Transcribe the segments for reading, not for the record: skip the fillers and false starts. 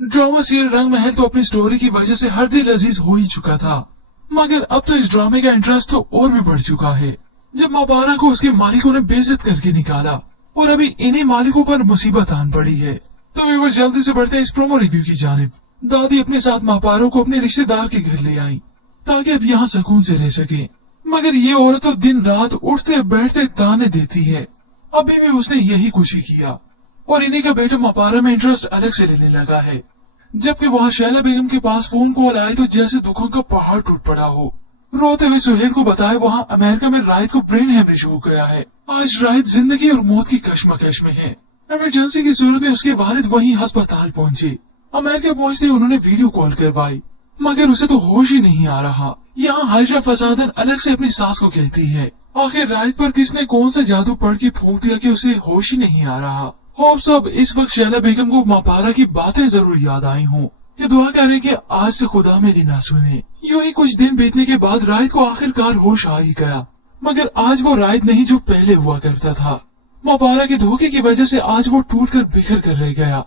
Drama serial रंग महल तो अपनी स्टोरी की वजह से हर दिल अजीज हो ही चुका था, मगर अब तो इस ड्रामे का इंटरेस्ट तो और भी बढ़ चुका है। जब मापारा को उसके मालिकों ने बेइज्जत करके निकाला और अभी इन्हीं मालिकों पर मुसीबत आन पड़ी है। तो व्यूअर्स जल्दी से बढ़ते हैं इस प्रोमो रिव्यू की जानिब। दादी अपने साथ मापारो को अपने रिश्तेदार के घर ले आई ताकि अब यहाँ सुकून से रह सके, मगर ये औरत तो दिन रात उठते बैठते ताने देती है। अभी भी उसने यही कुछ ही किया और इन्हीं का बेटा मापारा में इंटरेस्ट अलग से लेने लगा है। जबकि वहाँ शैला बेगम के पास फोन कॉल आई तो जैसे दुखों का पहाड़ टूट पड़ा हो। रोते हुए सुहेल को बताया वहाँ अमेरिका में राहित को ब्रेन हेमरेज हो गया है। आज राहित जिंदगी और मौत की कश्मकश में है। इमरजेंसी की सूरत में उसके वालिद वहीं अस्पताल पहुँचे। अमेरिका पहुँचते उन्होंने वीडियो कॉल करवाई, मगर उसे तो होश ही नहीं आ रहा। यहाँ हाजरा फसादन अलग से अपनी सास को कहती है, आखिर राहित पर किसने कौन सा जादू पढ़ के फूंक दिया कि उसे होश ही नहीं आ रहा। होप सब इस वक्त शैला बेगम को मापारा की बातें जरूर याद आई हों कि दुआ करें कि आज से खुदा मेरी ना सुने। यूं ही कुछ दिन बीतने के बाद राहित को आखिरकार होश आ ही गया, मगर आज वो राहित नहीं जो पहले हुआ करता था। मापारा के धोखे की वजह से आज वो टूट कर बिखर कर रह गया।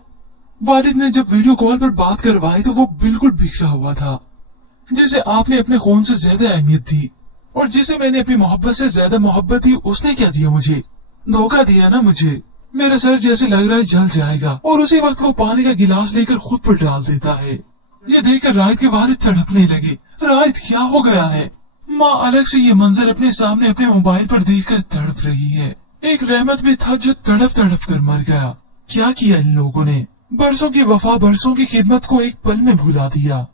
वालिद ने जब वीडियो कॉल पर बात करवाई तो वो बिल्कुल बिखरा हुआ था, जिसे आपने अपने खून से ज्यादा अहमियत दी और जिसे मैंने अपनी मोहब्बत से ज्यादा मोहब्बत दी, उसने क्या दिया मुझे? धोखा दिया ना मुझे। मेरा सर जैसे लग रहा है जल जाएगा। और उसी वक्त वो पानी का गिलास लेकर खुद पर डाल देता है। ये देखकर राहित के वालिद तड़पने लगे। राहित क्या हो गया है? माँ अलग से ये मंजर अपने सामने अपने मोबाइल पर देखकर तड़प रही है। एक रहमत भी था जो तड़प तड़प कर मर गया। क्या किया इन लोगों ने? बरसों की वफा, बरसों की खिदमत को एक पल में भुला दिया।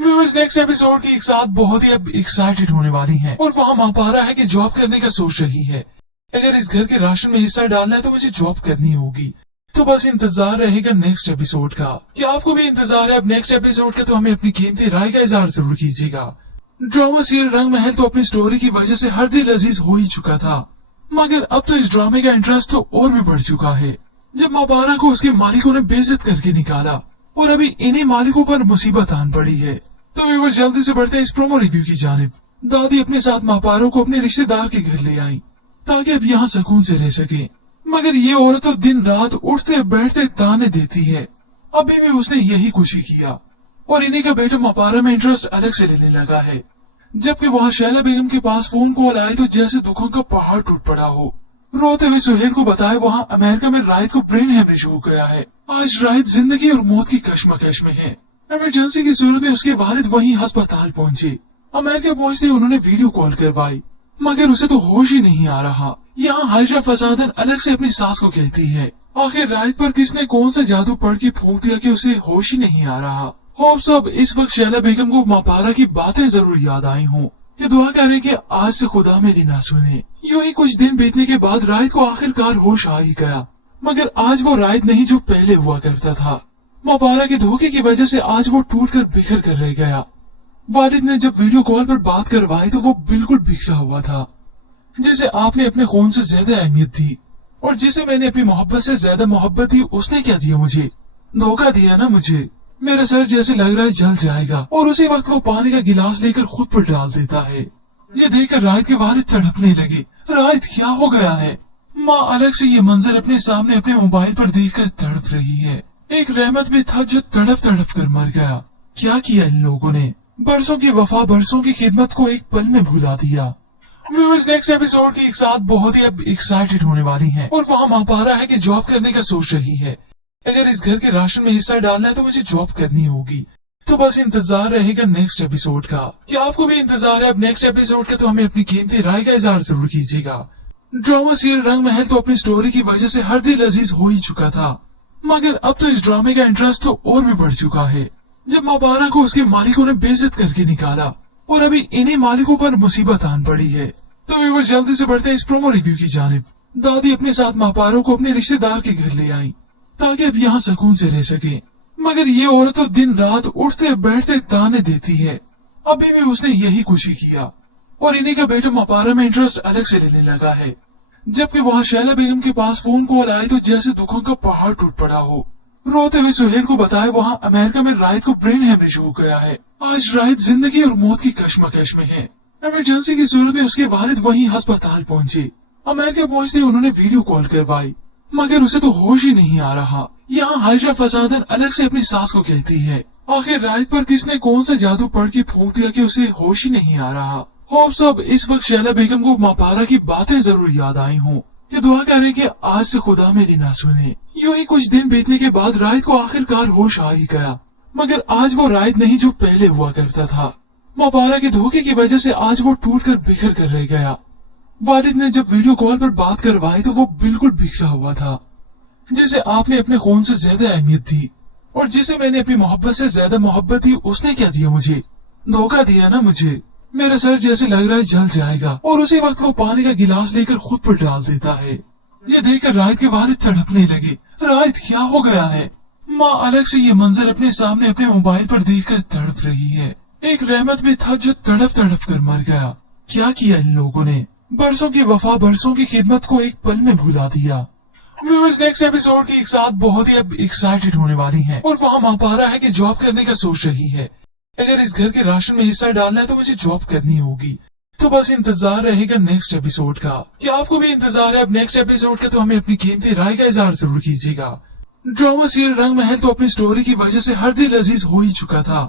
व्यूअर्स नेक्स्ट एपिसोड की एक साथ बहुत ही अब एक्साइटेड होने वाली हैं और वहाँ मापारा है कि जॉब करने का सोच रही है। अगर इस घर के राशन में हिस्सा डालना है तो मुझे जॉब करनी होगी। तो बस इंतजार रहेगा नेक्स्ट एपिसोड का। क्या आपको भी इंतजार है अब नेक्स्ट एपिसोड का? तो हमें अपनी कीमती राय का इजहार जरूर कीजिएगा। ड्रामा सीरियल रंग महल तो अपनी स्टोरी की वजह से हर दिल अजीज हो ही चुका था, मगर अब तो इस ड्रामे का इंटरेस्ट तो और भी बढ़ चुका है। जब मापारा को उसके मालिकों ने बेइज्जत करके निकाला और अभी इन्हीं मालिकों पर मुसीबत आन पड़ी है। तो व्यूअर्स जल्दी से बढ़ते हैं इस प्रोमो रिव्यू की जानिब। दादी अपने साथ मापारो को अपने रिश्तेदार के घर ले आई ताकि अब यहाँ सुकून से रह सके, मगर ये औरत तो दिन रात उठते बैठते ताने देती है। अभी भी उसने यही कुछ ही किया और इन्हीं का बेटा मापारा में इंटरेस्ट अलग से लेने लगा है। जबकि वहाँ शैला बेगम के पास फोन कॉल आई तो जैसे दुखों का पहाड़ टूट पड़ा हो। रोते हुए सुहेल को बताया वहाँ अमेरिका में राहित को ब्रेन हेमरेज हो गया है। आज राहित जिंदगी और मौत की कश्मकश में है। इमरजेंसी की सूरत में उसके वालिद वहीं अस्पताल पहुँचे। अमेरिका पहुँचते उन्होंने वीडियो कॉल करवाई, मगर उसे तो होश ही नहीं आ रहा। यहाँ हाजरा फसादन अलग से अपनी सास को कहती है, आखिर राहित पर किसने कौन सा जादू पढ़ के फूंक दिया कि उसे होश ही नहीं आ रहा। होप सब इस वक्त शैला बेगम को मापारा की बातें जरूर याद आई हों कि दुआ करें कि आज से खुदा मेरी ना सुने। यूं ही कुछ दिन बीतने के बाद राहित को आखिरकार होश आ ही गया, मगर आज वो राहित नहीं जो पहले हुआ करता था। मापारा के धोखे की वजह से आज वो टूट कर बिखर कर रह गया। वालिद ने जब वीडियो कॉल पर बात करवाई तो वो बिल्कुल बिखरा हुआ था, जिसे आपने अपने खून से ज्यादा अहमियत दी और जिसे मैंने अपनी मोहब्बत से ज्यादा मोहब्बत दी, उसने क्या दिया मुझे? धोखा दिया ना मुझे। मेरा सर जैसे लग रहा है जल जाएगा। और उसी वक्त वो पानी का गिलास लेकर खुद पर डाल देता है। ये देखकर राहित के वालिद तड़पने लगे। राहित क्या हो गया है? माँ अलग से ये मंजर अपने सामने अपने मोबाइल पर देखकर तड़प रही है। एक रहमत भी था जो तड़प तड़प कर मर गया। क्या किया इन लोगों ने? बरसों की वफा, बरसों की खिदमत को एक पल में भुला दिया। व्यूअर्स नेक्स्ट एपिसोड की एक साथ बहुत ही अब एक्साइटेड होने वाली हैं और वहाँ मापारा है कि जॉब करने का सोच रही है। अगर इस घर के राशन में हिस्सा डालना है तो मुझे जॉब करनी होगी। तो बस इंतजार रहेगा नेक्स्ट एपिसोड का। क्या आपको भी इंतजार है अब नेक्स्ट एपिसोड का? तो हमें अपनी कीमती राय का इजहार जरूर कीजिएगा। ड्रामा सीरियल रंग महल तो अपनी स्टोरी की वजह से हर दिल अजीज हो ही चुका था, मगर अब तो इस ड्रामे का इंटरेस्ट तो और भी बढ़ चुका है। जब मापारा को उसके मालिकों ने बेइज्जत करके निकाला और अभी इन्हीं मालिकों पर मुसीबत आन पड़ी है। तो व्यूअर्स जल्दी से बढ़ते हैं इस प्रोमो रिव्यू की जानिब। दादी अपने साथ मापारो को अपने रिश्तेदार के घर ले आई ताकि अब यहाँ सुकून से रह सके, मगर ये औरत तो दिन रात उठते बैठते ताने देती है। अभी भी उसने यही कुछ ही किया और इन्हीं का बेटा मापारा में इंटरेस्ट अलग से लेने लगा है। जबकि वहाँ शैला बेगम के पास फोन कॉल आई तो जैसे दुखों का पहाड़ टूट पड़ा हो। रोते हुए सुहेल को बताया वहाँ अमेरिका में राहित को ब्रेन हेमरेज हो गया है। आज राहित जिंदगी और मौत की कश्मकश में है। इमरजेंसी की सूरत में उसके वालिद वहीं अस्पताल पहुँचे। अमेरिका पहुँचते उन्होंने वीडियो कॉल करवाई, मगर उसे तो होश ही नहीं आ रहा। यहाँ हाइड्रा फसादन अलग से अपनी सास को कहती है, आखिर राहित पर किसने कौन सा जादू पढ़ के फूंक दिया कि उसे होश ही नहीं आ रहा। होप सब इस वक्त शैला बेगम को मापारा की बातें जरूर याद आई हों। ये दुआ करें कि आज से खुदा मेरी ना सुने। यूं ही कुछ दिन बीतने के बाद राहित को आखिरकार होश आ ही गया, मगर आज वो राहित नहीं जो पहले हुआ करता था। मापारा के धोखे की वजह से आज वो टूट कर बिखर कर रह गया। वालिद ने जब वीडियो कॉल पर बात करवाई तो वो बिल्कुल बिखरा हुआ था। जिसे आपने अपने खून से ज्यादा अहमियत दी और जिसे मैंने अपनी मोहब्बत से ज्यादा मोहब्बत दी, उसने क्या दिया मुझे? धोखा दिया ना मुझे। मेरा सर जैसे लग रहा है जल जाएगा। और उसी वक्त वो पानी का गिलास लेकर खुद पर डाल देता है। ये देखकर राहित के वालिद तड़पने लगे। राहित क्या हो गया है? माँ अलग से ये मंजर अपने सामने अपने मोबाइल पर देखकर तड़प रही है। एक रहमत भी था जो तड़प तड़प कर मर गया। क्या किया इन लोगों ने? बरसों की वफा, बरसों की खिदमत को एक पल में भुला दिया। व्यूअर्स, नेक्स्ट एपिसोड की एक साथ बहुत ही अब एक्साइटेड होने वाली हैं और वहाँ मापारा है कि जॉब करने का सोच रही है। अगर इस घर के राशन में हिस्सा डालना है तो मुझे जॉब करनी होगी। तो बस इंतजार रहेगा नेक्स्ट एपिसोड का। क्या आपको भी इंतजार है अब नेक्स्ट एपिसोड का? तो हमें अपनी कीमती राय का इजहार जरूर कीजिएगा। ड्रामा सीरियल रंग महल तो अपनी स्टोरी की वजह से हर दिल अजीज हो ही चुका था,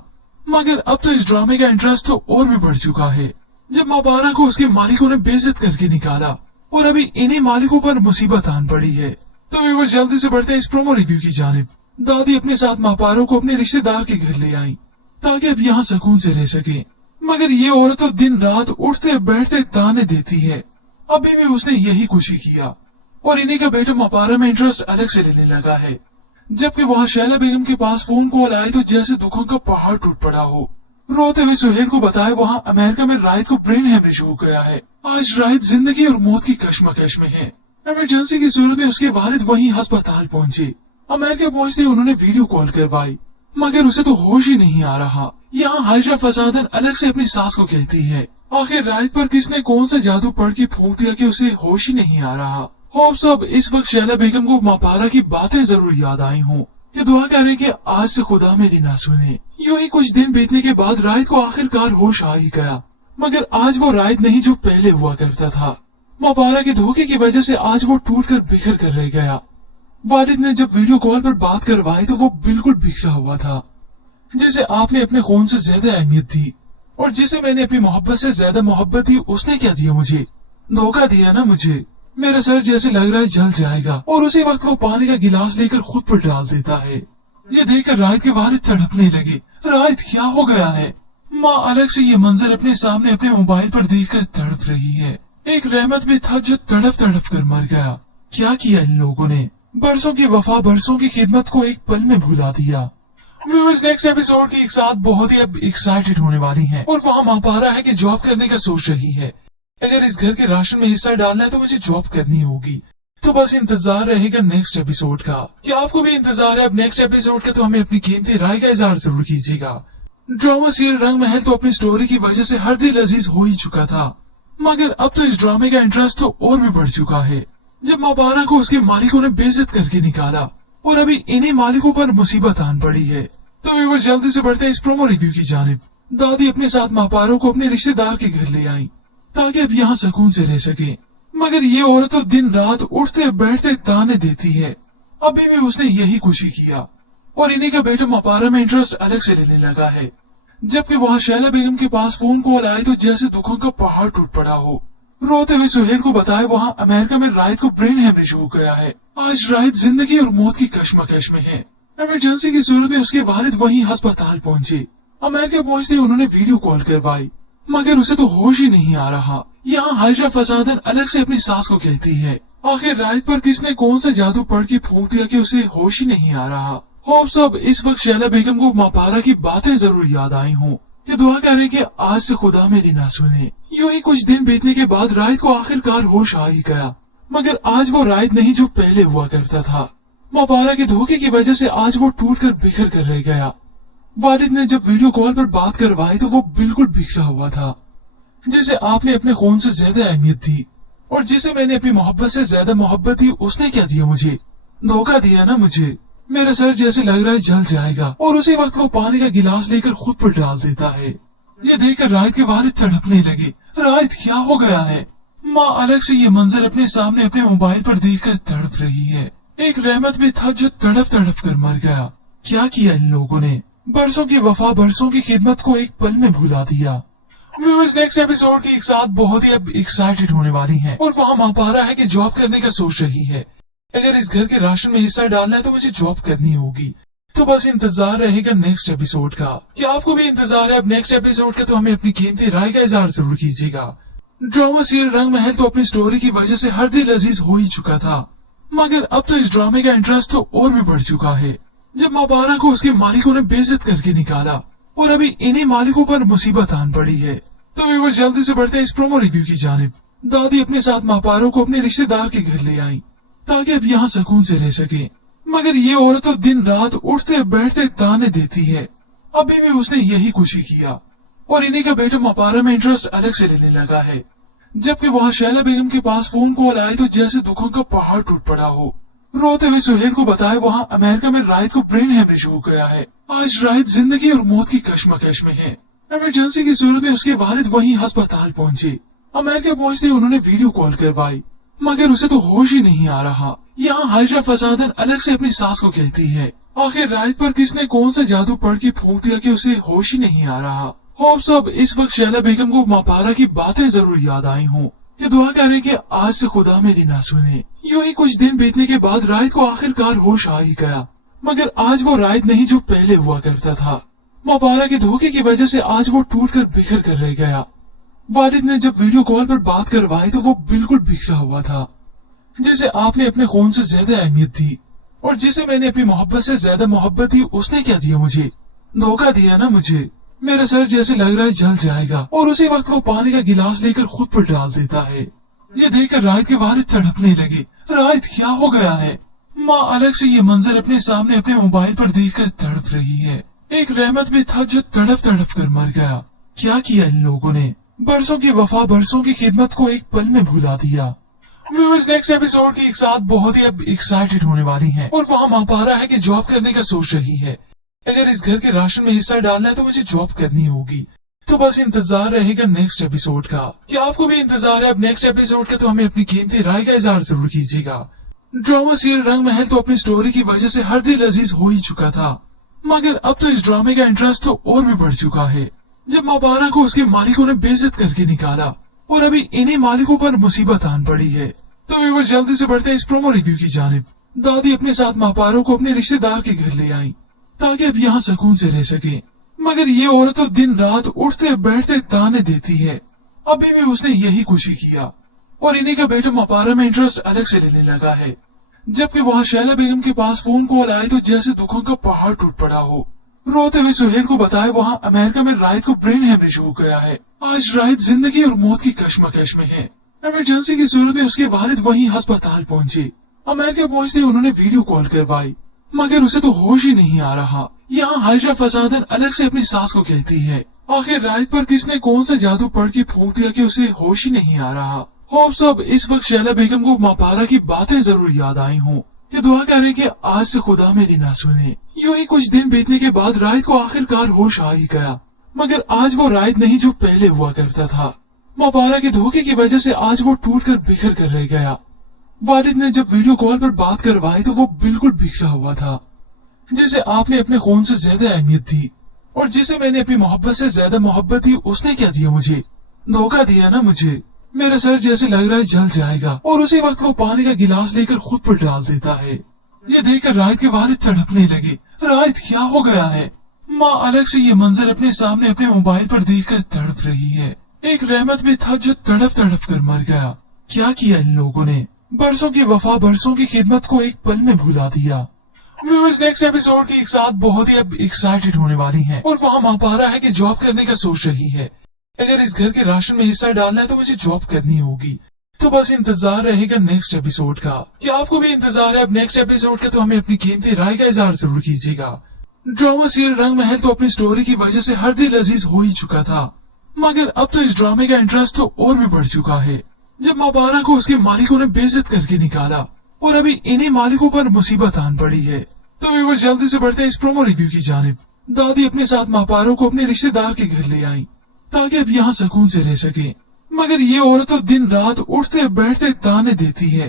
मगर अब तो इस ड्रामे का इंटरेस्ट तो और भी बढ़ चुका है। जब मापारा को उसके मालिकों ने बेइज्जत करके निकाला और अभी इन्हीं मालिकों पर मुसीबत आन पड़ी है। तो वे जल्दी से बढ़ते हैं इस प्रोमो रिव्यू की जानिब। दादी अपने साथ मापारों को अपने रिश्तेदार के घर ले आई ताकि अब यहाँ सुकून से रह सके, मगर ये औरत तो दिन रात उठते बैठते ताने देती है। अभी भी उसने यही कुछ ही किया और इन्हीं का बेटा मापारा में इंटरेस्ट अलग से लेने लगा है। जबकि वहाँ शैला बेगम के पास फोन कॉल आई तो जैसे दुखों का पहाड़ टूट पड़ा हो। रोते हुए सुहेल को बताया वहाँ अमेरिका में राहित को ब्रेन हेमरेज हो गया है। आज राहित जिंदगी और मौत की कश्मकश में है। इमरजेंसी की सूरत में उसके वालिद वहीं अस्पताल पहुँचे। अमेरिका पहुँचते उन्होंने वीडियो कॉल करवाई, मगर उसे तो होश ही नहीं आ रहा। यहाँ हाइड्रा फसादन अलग से अपनी सास को कहती है, आखिर राहित पर किसने कौन सा जादू पढ़ के फूंक दिया कि उसे होश ही नहीं आ रहा। होप सब इस वक्त शैला बेगम को मापारा की बातें जरूर याद आई हों। ये दुआ करें कि आज से खुदा मेरी ना सुने। यूं ही कुछ दिन बीतने के बाद राहित को आखिरकार होश आ ही गया, मगर आज वो राहित नहीं जो पहले हुआ करता था। मापारा के धोखे की वजह से आज वो टूट कर बिखर कर रह गया। वालिद ने जब वीडियो कॉल पर बात करवाई तो वो बिल्कुल बिखरा हुआ था। जिसे आपने अपने खून से ज्यादा अहमियत दी और जिसे मैंने अपनी मोहब्बत से ज्यादा मोहब्बत दी, उसने क्या दिया मुझे? धोखा दिया ना मुझे। मेरा सर जैसे लग रहा है जल जाएगा। और उसी वक्त वो पानी का गिलास लेकर खुद पर डाल देता है। ये देखकर राहित के वालिद तड़पने लगे। राहित क्या हो गया है? माँ अलग से ये मंजर अपने सामने अपने मोबाइल पर देखकर तड़प रही है। एक रहमत भी था जो तड़प तड़प कर मर गया। क्या किया इन लोगों ने? बरसों की वफा, बरसों की खिदमत को एक पल में भुला दिया। व्यूअर्स, नेक्स्ट एपिसोड की एक साथ बहुत ही अब एक्साइटेड होने वाली हैं और वहाँ मापारा है कि जॉब करने का सोच रही है। अगर इस घर के राशन में हिस्सा डालना है तो मुझे जॉब करनी होगी। तो बस इंतजार रहेगा नेक्स्ट एपिसोड का। क्या आपको भी इंतजार है अब नेक्स्ट एपिसोड का? तो हमें अपनी कीमती राय का इजहार जरूर कीजिएगा। ड्रामा सीरियल रंग महल तो अपनी स्टोरी की वजह से हर दिल अजीज हो ही चुका था, मगर अब तो इस ड्रामे का इंटरेस्ट तो और भी बढ़ चुका है। जब मापारा को उसके मालिकों ने बेइज्जत करके निकाला और अभी इन्हीं मालिकों पर मुसीबत आन पड़ी है। तो वे जल्दी से बढ़ते हैं इस प्रोमो रिव्यू की जानिब। दादी अपने साथ मापारों को अपने रिश्तेदार के घर ले आई ताकि अब यहाँ सुकून से रह सके, मगर ये औरत तो दिन रात उठते बैठते ताने देती है। अभी भी उसने यही कुछ ही किया और इन्हीं का बेटा मापारा में इंटरेस्ट अलग से लेने लगा है। जबकि वहाँ शैला बेगम के पास फोन कॉल आई तो जैसे दुखों का पहाड़ टूट पड़ा हो। रोते हुए सुहेल को बताया वहाँ अमेरिका में राहित को ब्रेन हेमरेज हो गया है। आज राहित जिंदगी और मौत की कश्मकश में है। इमरजेंसी की सूरत में उसके वालिद वहीं अस्पताल पहुँचे। अमेरिका पहुँचते उन्होंने वीडियो कॉल करवाई, मगर उसे तो होश ही नहीं आ रहा। यहाँ हाइड्रा फसादन अलग से अपनी सास को कहती है, आखिर राहित पर किसने कौन सा जादू पढ़ के फूंक दिया कि उसे होश ही नहीं आ रहा। होप सब इस वक्त शैला बेगम को मापारा की बातें जरूर याद आई हों। ये दुआ करें कि आज से खुदा मेरी ना सुने। यूं ही कुछ दिन बीतने के बाद राहित को आखिरकार होश आ ही गया, मगर आज वो राहित नहीं जो पहले हुआ करता था। मापारा के धोखे की वजह से आज वो टूट कर बिखर कर रह गया। वालिद ने जब वीडियो कॉल पर बात करवाई तो वो बिल्कुल बिखरा हुआ था। जिसे आपने अपने खून से ज्यादा अहमियत दी और जिसे मैंने अपनी मोहब्बत से ज्यादा मोहब्बत दी, उसने क्या दिया मुझे? धोखा दिया ना मुझे। मेरा सर जैसे लग रहा है जल जाएगा। और उसी वक्त वो पानी का गिलास लेकर खुद पर डाल देता है। ये देखकर राहित के वालिद तड़पने लगे। राहित क्या हो गया है? माँ अलग से ये मंजर अपने सामने अपने मोबाइल पर देखकर तड़प रही है। एक रहमत भी था जो तड़प तड़प कर मर गया। क्या किया इन लोगों ने, बरसों की वफा बरसों की खिदमत को एक पल में भुला दिया। व्यूअर्स, नेक्स्ट एपिसोड की एक साथ बहुत ही अब एक्साइटेड होने वाली हैं और वहाँ मापारा है कि जॉब करने का सोच रही है। अगर इस घर के राशन में हिस्सा डालना है तो मुझे जॉब करनी होगी। तो बस इंतजार रहेगा नेक्स्ट एपिसोड का। क्या आपको भी इंतजार है अब नेक्स्ट एपिसोड का? तो हमें अपनी कीमती राय का इजहार जरूर कीजिएगा। ड्रामा सीरियल रंग महल तो अपनी स्टोरी की वजह से हर दिल अजीज हो ही चुका था, मगर अब तो इस ड्रामे का इंटरेस्ट तो और भी बढ़ चुका है। जब मापारा को उसके मालिकों ने बेइज्जत करके निकाला और अभी इन्हीं मालिकों पर मुसीबत आन पड़ी है। तो व्यूअर्स, जल्दी से बढ़ते हैं इस प्रोमो रिव्यू की जानिब। दादी अपने साथ मापारो को अपने रिश्तेदार के घर ले आई ताकि अब यहाँ सुकून से रह सके, मगर ये औरत तो दिन रात उठते बैठते ताने देती है। अभी भी उसने यही कुछ ही किया और इन्हीं का बेटा मापारा में इंटरेस्ट अलग से लेने लगा है। जबकि वहाँ शैला बेगम के पास फोन कॉल आए तो जैसे दुखों का पहाड़ टूट पड़ा हो। रोते हुए सुहेल को बताया वहाँ अमेरिका में राहिद को ब्रेन हेमरेज हो गया है। आज राहिद जिंदगी और मौत की कश्मकश में है। इमरजेंसी की सूरत में उसके वालिद वहीं अस्पताल पहुँचे। अमेरिका पहुँचते उन्होंने वीडियो कॉल करवाई, मगर उसे तो होश ही नहीं आ रहा। यहाँ हाजरा फसादन अलग से अपनी सास को कहती है आखिर राहिद पर किसने कौन सा जादू पढ़ के फूंक दिया कि उसे होश ही नहीं आ रहा। होप सब इस वक्त शैला बेगम को मापारा की बातें जरूर याद आई हों कि दुआ करें कि आज से खुदा मेरी ना सुने। यूं ही कुछ दिन बीतने के बाद राहिद को आखिरकार होश आ ही गया, मगर आज वो राहिद नहीं जो पहले हुआ करता था। मापारा के धोखे की वजह से आज वो टूट कर बिखर कर रह गया। वालिद ने जब वीडियो कॉल पर बात करवाई तो वो बिल्कुल बिखरा हुआ था। जिसे आपने अपने खून से ज्यादा अहमियत दी और जिसे मैंने अपनी मोहब्बत से ज्यादा मोहब्बत दी, उसने क्या दिया मुझे? धोखा दिया ना मुझे। मेरा सर जैसे लग रहा है जल जाएगा और उसी वक्त वो पानी का गिलास लेकर खुद पर डाल देता है। ये देखकर राहिद के वालिद तड़पने लगे। राहिद क्या हो गया है? माँ अलग से ये मंजर अपने सामने अपने मोबाइल पर देखकर तड़प रही है। एक रहमत भी था जो तड़प तड़प कर मर गया। क्या किया इन लोगों ने, बरसों की वफा बरसों की खिदमत को एक पल में भुला दिया। व्यूअर्स, नेक्स्ट एपिसोड की एक साथ बहुत ही अब एक्साइटेड होने वाली हैं और वहाँ मापारा है कि जॉब करने का सोच रही है। अगर इस घर के राशन में हिस्सा डालना है तो मुझे जॉब करनी होगी। तो बस इंतजार रहेगा नेक्स्ट एपिसोड का। क्या आपको भी इंतजार है अब नेक्स्ट एपिसोड का? तो हमें अपनी कीमती राय का इजहार जरूर कीजिएगा। ड्रामा सीरियल रंग महल तो अपनी स्टोरी की वजह से हर दिल अजीज हो ही चुका था, मगर अब तो इस ड्रामे का इंटरेस्ट तो और भी बढ़ चुका है। जब मापारा को उसके मालिकों ने बेइज्जत करके निकाला और अभी इन्हीं मालिकों पर मुसीबत आन पड़ी है। तो व्यूअर्स, जल्दी से बढ़ते हैं इस प्रोमो रिव्यू की जानिब। दादी अपने साथ मापारो को अपने रिश्तेदार के घर ले आई ताकि अब यहाँ सुकून से रह सके, मगर ये औरत तो दिन रात उठते बैठते ताने देती है। अभी भी उसने यही कुछ ही किया और इन्हीं का बेटा मापारा में इंटरेस्ट अलग से लेने लगा है। जबकि वहाँ शैला बेगम के पास फोन कॉल आए तो जैसे दुखों का पहाड़ टूट पड़ा हो। रोते हुए सुहेल को बताया वहाँ अमेरिका में राहिद को ब्रेन हेमरेज हो गया है। आज राहिद जिंदगी और मौत की कश्मकश में है। इमरजेंसी की सूरत में उसके वालिद वहीं अस्पताल पहुँचे। अमेरिका पहुँचते उन्होंने वीडियो कॉल करवाई, मगर उसे तो होश ही नहीं आ रहा। यहाँ हाजरा फसादन अलग से अपनी सास को कहती है आखिर राहिद पर किसने कौन सा जादू पढ़ के फूंक दिया कि उसे होश ही नहीं आ रहा। होप सब इस वक्त शैला बेगम को मापारा की बातें जरूर याद आई हों कि दुआ करें कि आज से खुदा मेरी ना सुने। यूं ही कुछ दिन बीतने के बाद राहिद को आखिरकार होश आ ही गया, मगर आज वो राहिद नहीं जो पहले हुआ करता था। मापारा के धोखे की वजह से आज वो टूट कर बिखर कर रह गया। वालिद ने जब वीडियो कॉल पर बात करवाई तो वो बिल्कुल बिखरा हुआ था। जिसे आपने अपने खून से ज्यादा अहमियत दी और जिसे मैंने अपनी मोहब्बत से ज्यादा मोहब्बत दी, उसने क्या दिया मुझे? धोखा दिया ना मुझे। मेरा सर जैसे लग रहा है जल जाएगा और उसी वक्त वो पानी का गिलास लेकर खुद पर डाल देता है। ये देखकर राहिद के वालिद तड़पने लगे। राहिद क्या हो गया है? माँ अलग से ये मंजर अपने सामने अपने मोबाइल पर देखकर तड़प रही है। एक रहमत भी था जो तड़प तड़प कर मर गया। क्या किया इन लोगों ने, बरसों की वफा बरसों की खिदमत को एक पल में भुला दिया। व्यूअर्स, नेक्स्ट एपिसोड की एक साथ बहुत ही अब एक्साइटेड होने वाली हैं और वहाँ मापारा है कि जॉब करने का सोच रही है। अगर इस घर के राशन में हिस्सा डालना है तो मुझे जॉब करनी होगी। तो बस इंतजार रहेगा नेक्स्ट एपिसोड का। क्या आपको भी इंतजार है अब नेक्स्ट एपिसोड का? तो हमें अपनी कीमती राय का इजहार जरूर कीजिएगा। ड्रामा सीरियल रंग महल तो अपनी स्टोरी की वजह से हर दिल अजीज हो ही चुका था, मगर अब तो इस ड्रामे का इंटरेस्ट तो और भी बढ़ चुका है। जब मापारा को उसके मालिकों ने बेइज्जत करके निकाला और अभी इन्हीं मालिकों पर मुसीबत आन पड़ी है। तो व्यूअर्स, जल्दी से बढ़ते हैं इस प्रोमो रिव्यू की जानिब। दादी अपने साथ मापारो को अपने रिश्तेदार के घर ले आई ताकि अब यहाँ सुकून से रह सके, मगर ये औरत तो दिन रात उठते बैठते ताने देती है।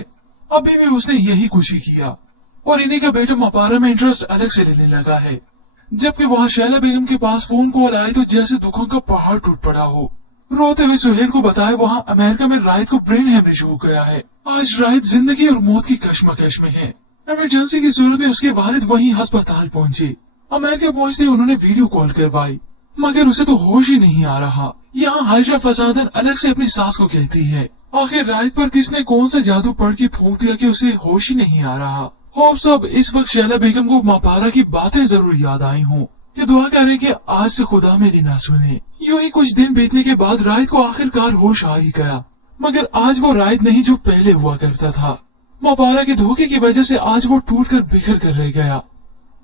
अभी भी उसने यही कुछ ही किया और इन्हीं का बेटा मपारा में इंटरेस्ट अलग से लेने लगा है। जबकि वहाँ शैला बेगम के पास फोन कॉल आए तो जैसे दुखों का पहाड़ टूट पड़ा हो। रोते हुए सुहेल को बताया वहाँ अमेरिका में राहिद को ब्रेन हेमरेज हो गया है। आज राहिद जिंदगी और मौत की कश्मकश में है। इमरजेंसी की सूरत में उसके वालिद वहीं अस्पताल पहुँचे। अमेरिका पहुँचते उन्होंने वीडियो कॉल करवाई, मगर उसे तो होश ही नहीं आ रहा। यहाँ हाजरा फसादन अलग से अपनी सास को कहती है, आखिर राहिद पर किसने कौन सा जादू पढ़ के फूंक दिया कि उसे होश ही नहीं आ रहा। होप सब इस वक्त शैला बेगम को मपारा की बातें जरूर याद आई हों। कि दुआ करें कि आज से खुदा मेरी ना सुने। यूं ही कुछ दिन बीतने के बाद राहिद को आखिरकार होश आ ही गया, मगर आज वो राहिद नहीं जो पहले हुआ करता था। मपारा के धोखे की वजह से आज वो टूट कर बिखर कर रह गया।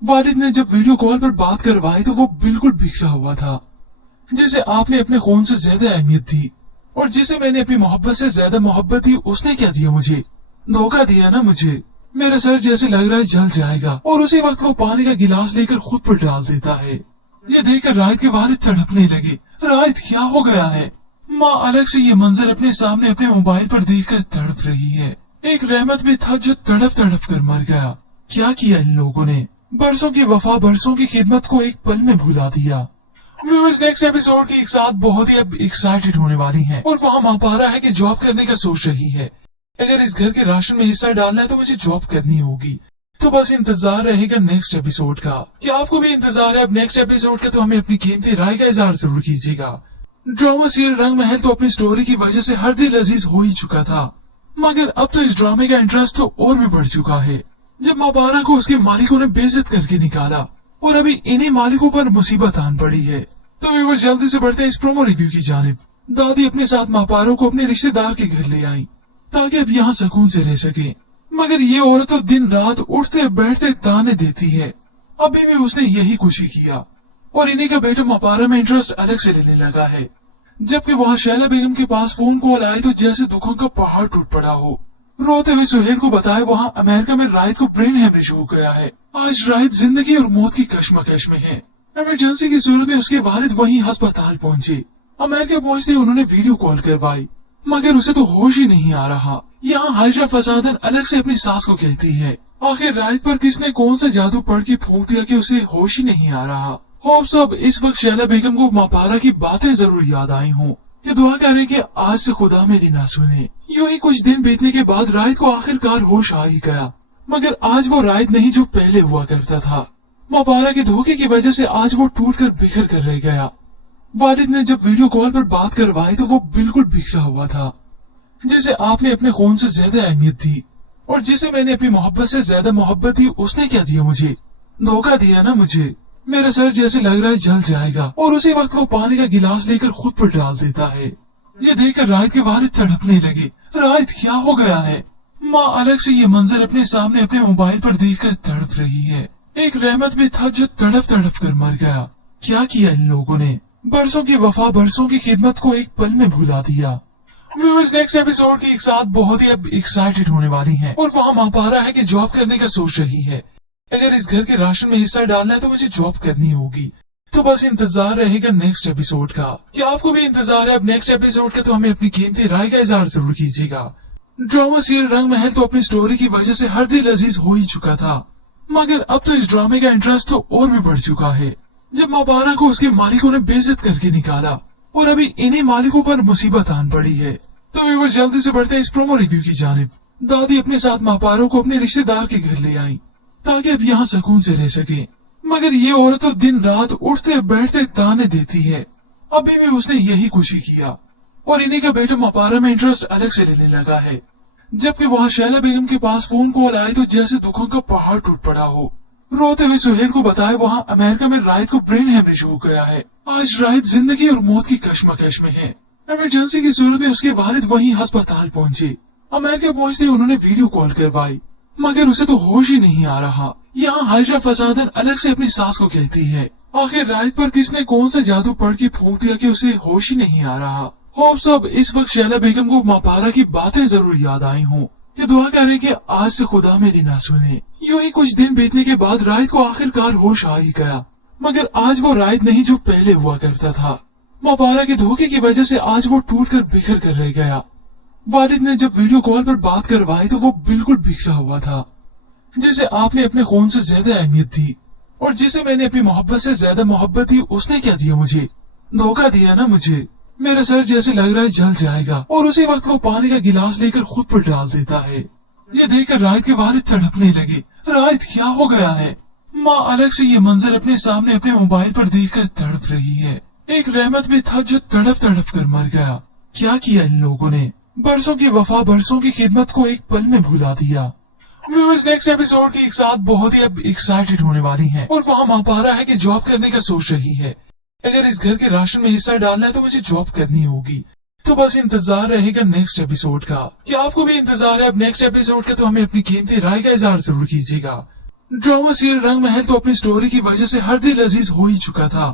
वालिद ने जब वीडियो कॉल पर बात करवाई तो वो बिल्कुल बिखरा हुआ था, जिसे आपने अपने खून से ज्यादा अहमियत दी और जिसे मैंने अपनी मोहब्बत से ज्यादा मोहब्बत दी, उसने क्या दिया मुझे? धोखा दिया ना मुझे। मेरा सर जैसे लग रहा है जल जाएगा और उसी वक्त वो पानी का गिलास लेकर खुद पर डाल देता है। ये देखकर राहिद के वालिद तड़पने लगे। राहिद क्या हो गया है? माँ अलग से ये मंजर अपने सामने अपने मोबाइल पर देखकर तड़प रही है। एक रहमत भी था जो तड़प तड़प कर मर गया। क्या किया इन लोगों ने? बरसों की वफा, बरसों की खिदमत को एक पल में भुला दिया। व्यूअर्स, नेक्स्ट एपिसोड की एक साथ बहुत ही अब एक्साइटेड होने वाली हैं और वहाँ मपारा है कि जॉब करने का सोच रही है। अगर इस घर के राशन में हिस्सा डालना है तो मुझे जॉब करनी होगी। तो बस इंतजार रहेगा नेक्स्ट एपिसोड का। क्या आपको भी इंतजार है अब नेक्स्ट एपिसोड का? तो हमें अपनी कीमती राय का इजहार जरूर कीजिएगा। ड्रामा सीरियल रंग महल तो अपनी स्टोरी की वजह से हर दिल अजीज हो ही चुका था, मगर अब तो इस ड्रामे का इंटरेस्ट तो और भी बढ़ चुका है। जब मपारा को उसके मालिकों ने बेइज्जत करके निकाला और अभी इन्हीं मालिकों पर मुसीबत आन पड़ी है। तो व्यूअर्स, जल्दी से बढ़ते हैं इस प्रोमो रिव्यू की जानिब। दादी अपने साथ मपारों को अपने रिश्तेदार के घर ले आई ताकि अब यहाँ सुकून से रह सके, मगर ये औरत तो दिन रात उठते बैठते ताने देती है। अभी भी उसने यही कुछ ही किया और इन्हीं का बेटा मपारा में इंटरेस्ट अलग से लेने लगा है। जबकि वहाँ शैला बेगम के पास फोन कॉल आए तो जैसे दुखों का पहाड़ टूट पड़ा हो। रोते हुए सुहेल को बताया वहाँ अमेरिका में राहिद को ब्रेन हेमरेज हो गया है। आज राहिद जिंदगी और मौत की कश्मकश में है। इमरजेंसी की सूरत में उसके वालिद वहीं अस्पताल पहुँचे। अमेरिका पहुँचते उन्होंने वीडियो कॉल करवाई, मगर उसे तो होश ही नहीं आ रहा। यहाँ हाजरा फसादन अलग से अपनी सास को कहती है, आखिर राहिद पर किसने कौन सा जादू पढ़ के फूंक दिया कि उसे होश ही नहीं आ रहा। होप सब इस वक्त शैला बेगम को मपारा की बातें जरूर याद आई हों। कि दुआ करें कि आज से खुदा मेरी ना सुने। यूं ही कुछ दिन बीतने के बाद राहिद को आखिरकार होश आ ही गया, मगर आज वो राहिद नहीं जो पहले हुआ करता था। मपारा के धोखे की वजह से आज वो टूट कर बिखर कर रह गया। वालिद ने जब वीडियो कॉल पर बात करवाई तो वो बिल्कुल बिखरा हुआ था, जिसे आपने अपने खून से ज्यादा अहमियत दी और जिसे मैंने अपनी मोहब्बत से ज्यादा मोहब्बत दी, उसने क्या दिया मुझे? धोखा दिया ना मुझे। मेरा सर जैसे लग रहा है जल जाएगा और उसी वक्त वो पानी का गिलास लेकर खुद पर डाल देता है। ये देखकर राहिद के वालिद तड़पने लगे। राहिद क्या हो गया है? माँ अलग से ये मंजर अपने सामने अपने मोबाइल पर देखकर तड़प रही है। एक रहमत भी था जो तड़प तड़प कर मर गया। क्या किया इन लोगों ने? बरसों की वफा, बरसों की खिदमत को एक पल में भुला दिया। व्यूअर्स, नेक्स्ट एपिसोड की एक साथ बहुत ही अब एक्साइटेड होने वाली हैं और वहाँ मपारा है कि जॉब करने का सोच रही है। अगर इस घर के राशन में हिस्सा डालना है तो मुझे जॉब करनी होगी। तो बस इंतजार रहेगा नेक्स्ट एपिसोड का। क्या आपको भी इंतजार है अब नेक्स्ट एपिसोड का? तो हमें अपनी कीमती राय का इजहार जरूर कीजिएगा। ड्रामा सीरियल रंग महल तो अपनी स्टोरी की वजह से हर दिल अजीज हो ही चुका था, मगर अब तो इस ड्रामे का इंटरेस्ट तो और भी बढ़ चुका है। जब मपारा को उसके मालिकों ने बेइज्जत करके निकाला और अभी इन्हीं मालिकों पर मुसीबत आन पड़ी है। तो व्यूअर्स, जल्दी से बढ़ते हैं इस प्रोमो रिव्यू की जानिब। दादी अपने साथ मपारों को अपने रिश्तेदार के घर ले आई ताकि अब यहाँ सुकून से रह सके, मगर ये औरत तो दिन रात उठते बैठते ताने देती है। अभी भी उसने यही कुछ ही किया और इन्हीं का बेटा मपारा में इंटरेस्ट अलग से लेने लगा है। जबकि वहाँ शैला बेगम के पास फोन कॉल आए तो जैसे दुखों का पहाड़ टूट पड़ा हो। रोते हुए सुहेल को बताया वहाँ अमेरिका में राहिद को ब्रेन हेमरेज हो गया है। आज राहिद जिंदगी और मौत की कश्मकश में है। इमरजेंसी की सूरत में उसके वालिद वहीं अस्पताल पहुँचे। अमेरिका पहुँचते उन्होंने वीडियो कॉल करवाई, मगर उसे तो होश ही नहीं आ रहा। यहाँ हाजरा फसादन अलग से अपनी सास को कहती है, आखिर राहिद पर किसने कौन सा जादू पढ़ के फूंक दिया कि उसे होश ही नहीं आ रहा। होप सब इस वक्त शैला बेगम को मपारा की बातें जरूर याद आई हों। कि दुआ करें कि आज से खुदा मेरी ना सुने। यूं ही कुछ दिन बीतने के बाद राहिद को आखिरकार होश आ ही गया, मगर आज वो राहिद नहीं जो पहले हुआ करता था। मपारा के धोखे की वजह से आज वो टूट कर बिखर कर रह गया। वालिद ने जब वीडियो कॉल पर बात करवाई तो वो बिल्कुल बिखरा हुआ था, जिसे आपने अपने खून से ज्यादा अहमियत दी, और जिसे मैंने अपनी मोहब्बत से ज्यादा मोहब्बत दी, उसने क्या दिया मुझे? धोखा दिया ना मुझे। मेरा सर जैसे लग रहा है जल जाएगा, और उसी वक्त वो पानी का गिलास लेकर खुद पर डाल देता है। ये देखकर राहित के वालिद तड़पने लगे। राहित क्या हो गया है? माँ अलग से ये मंजर अपने सामने अपने मोबाइल पर देखकर तड़प रही है। एक रहमत भी था जो तड़प तड़प कर मर गया। क्या किया इन लोगों ने? बरसों की वफा, बरसों की खिदमत को एक पल में भुला दिया। व्यूअर्स, नेक्स्ट एपिसोड की एक साथ बहुत ही अब एक्साइटेड होने वाली हैं, और वहाँ मापारा है कि जॉब करने का सोच रही है। अगर इस घर के राशन में हिस्सा डालना है तो मुझे जॉब करनी होगी। तो बस इंतजार रहेगा नेक्स्ट एपिसोड का। क्या आपको भी इंतजार है अब नेक्स्ट एपिसोड का? तो हमें अपनी कीमती राय का इजहार जरूर कीजिएगा। ड्रामा सीरियल रंग महल तो अपनी स्टोरी की वजह से हर दिल अजीज हो ही चुका था,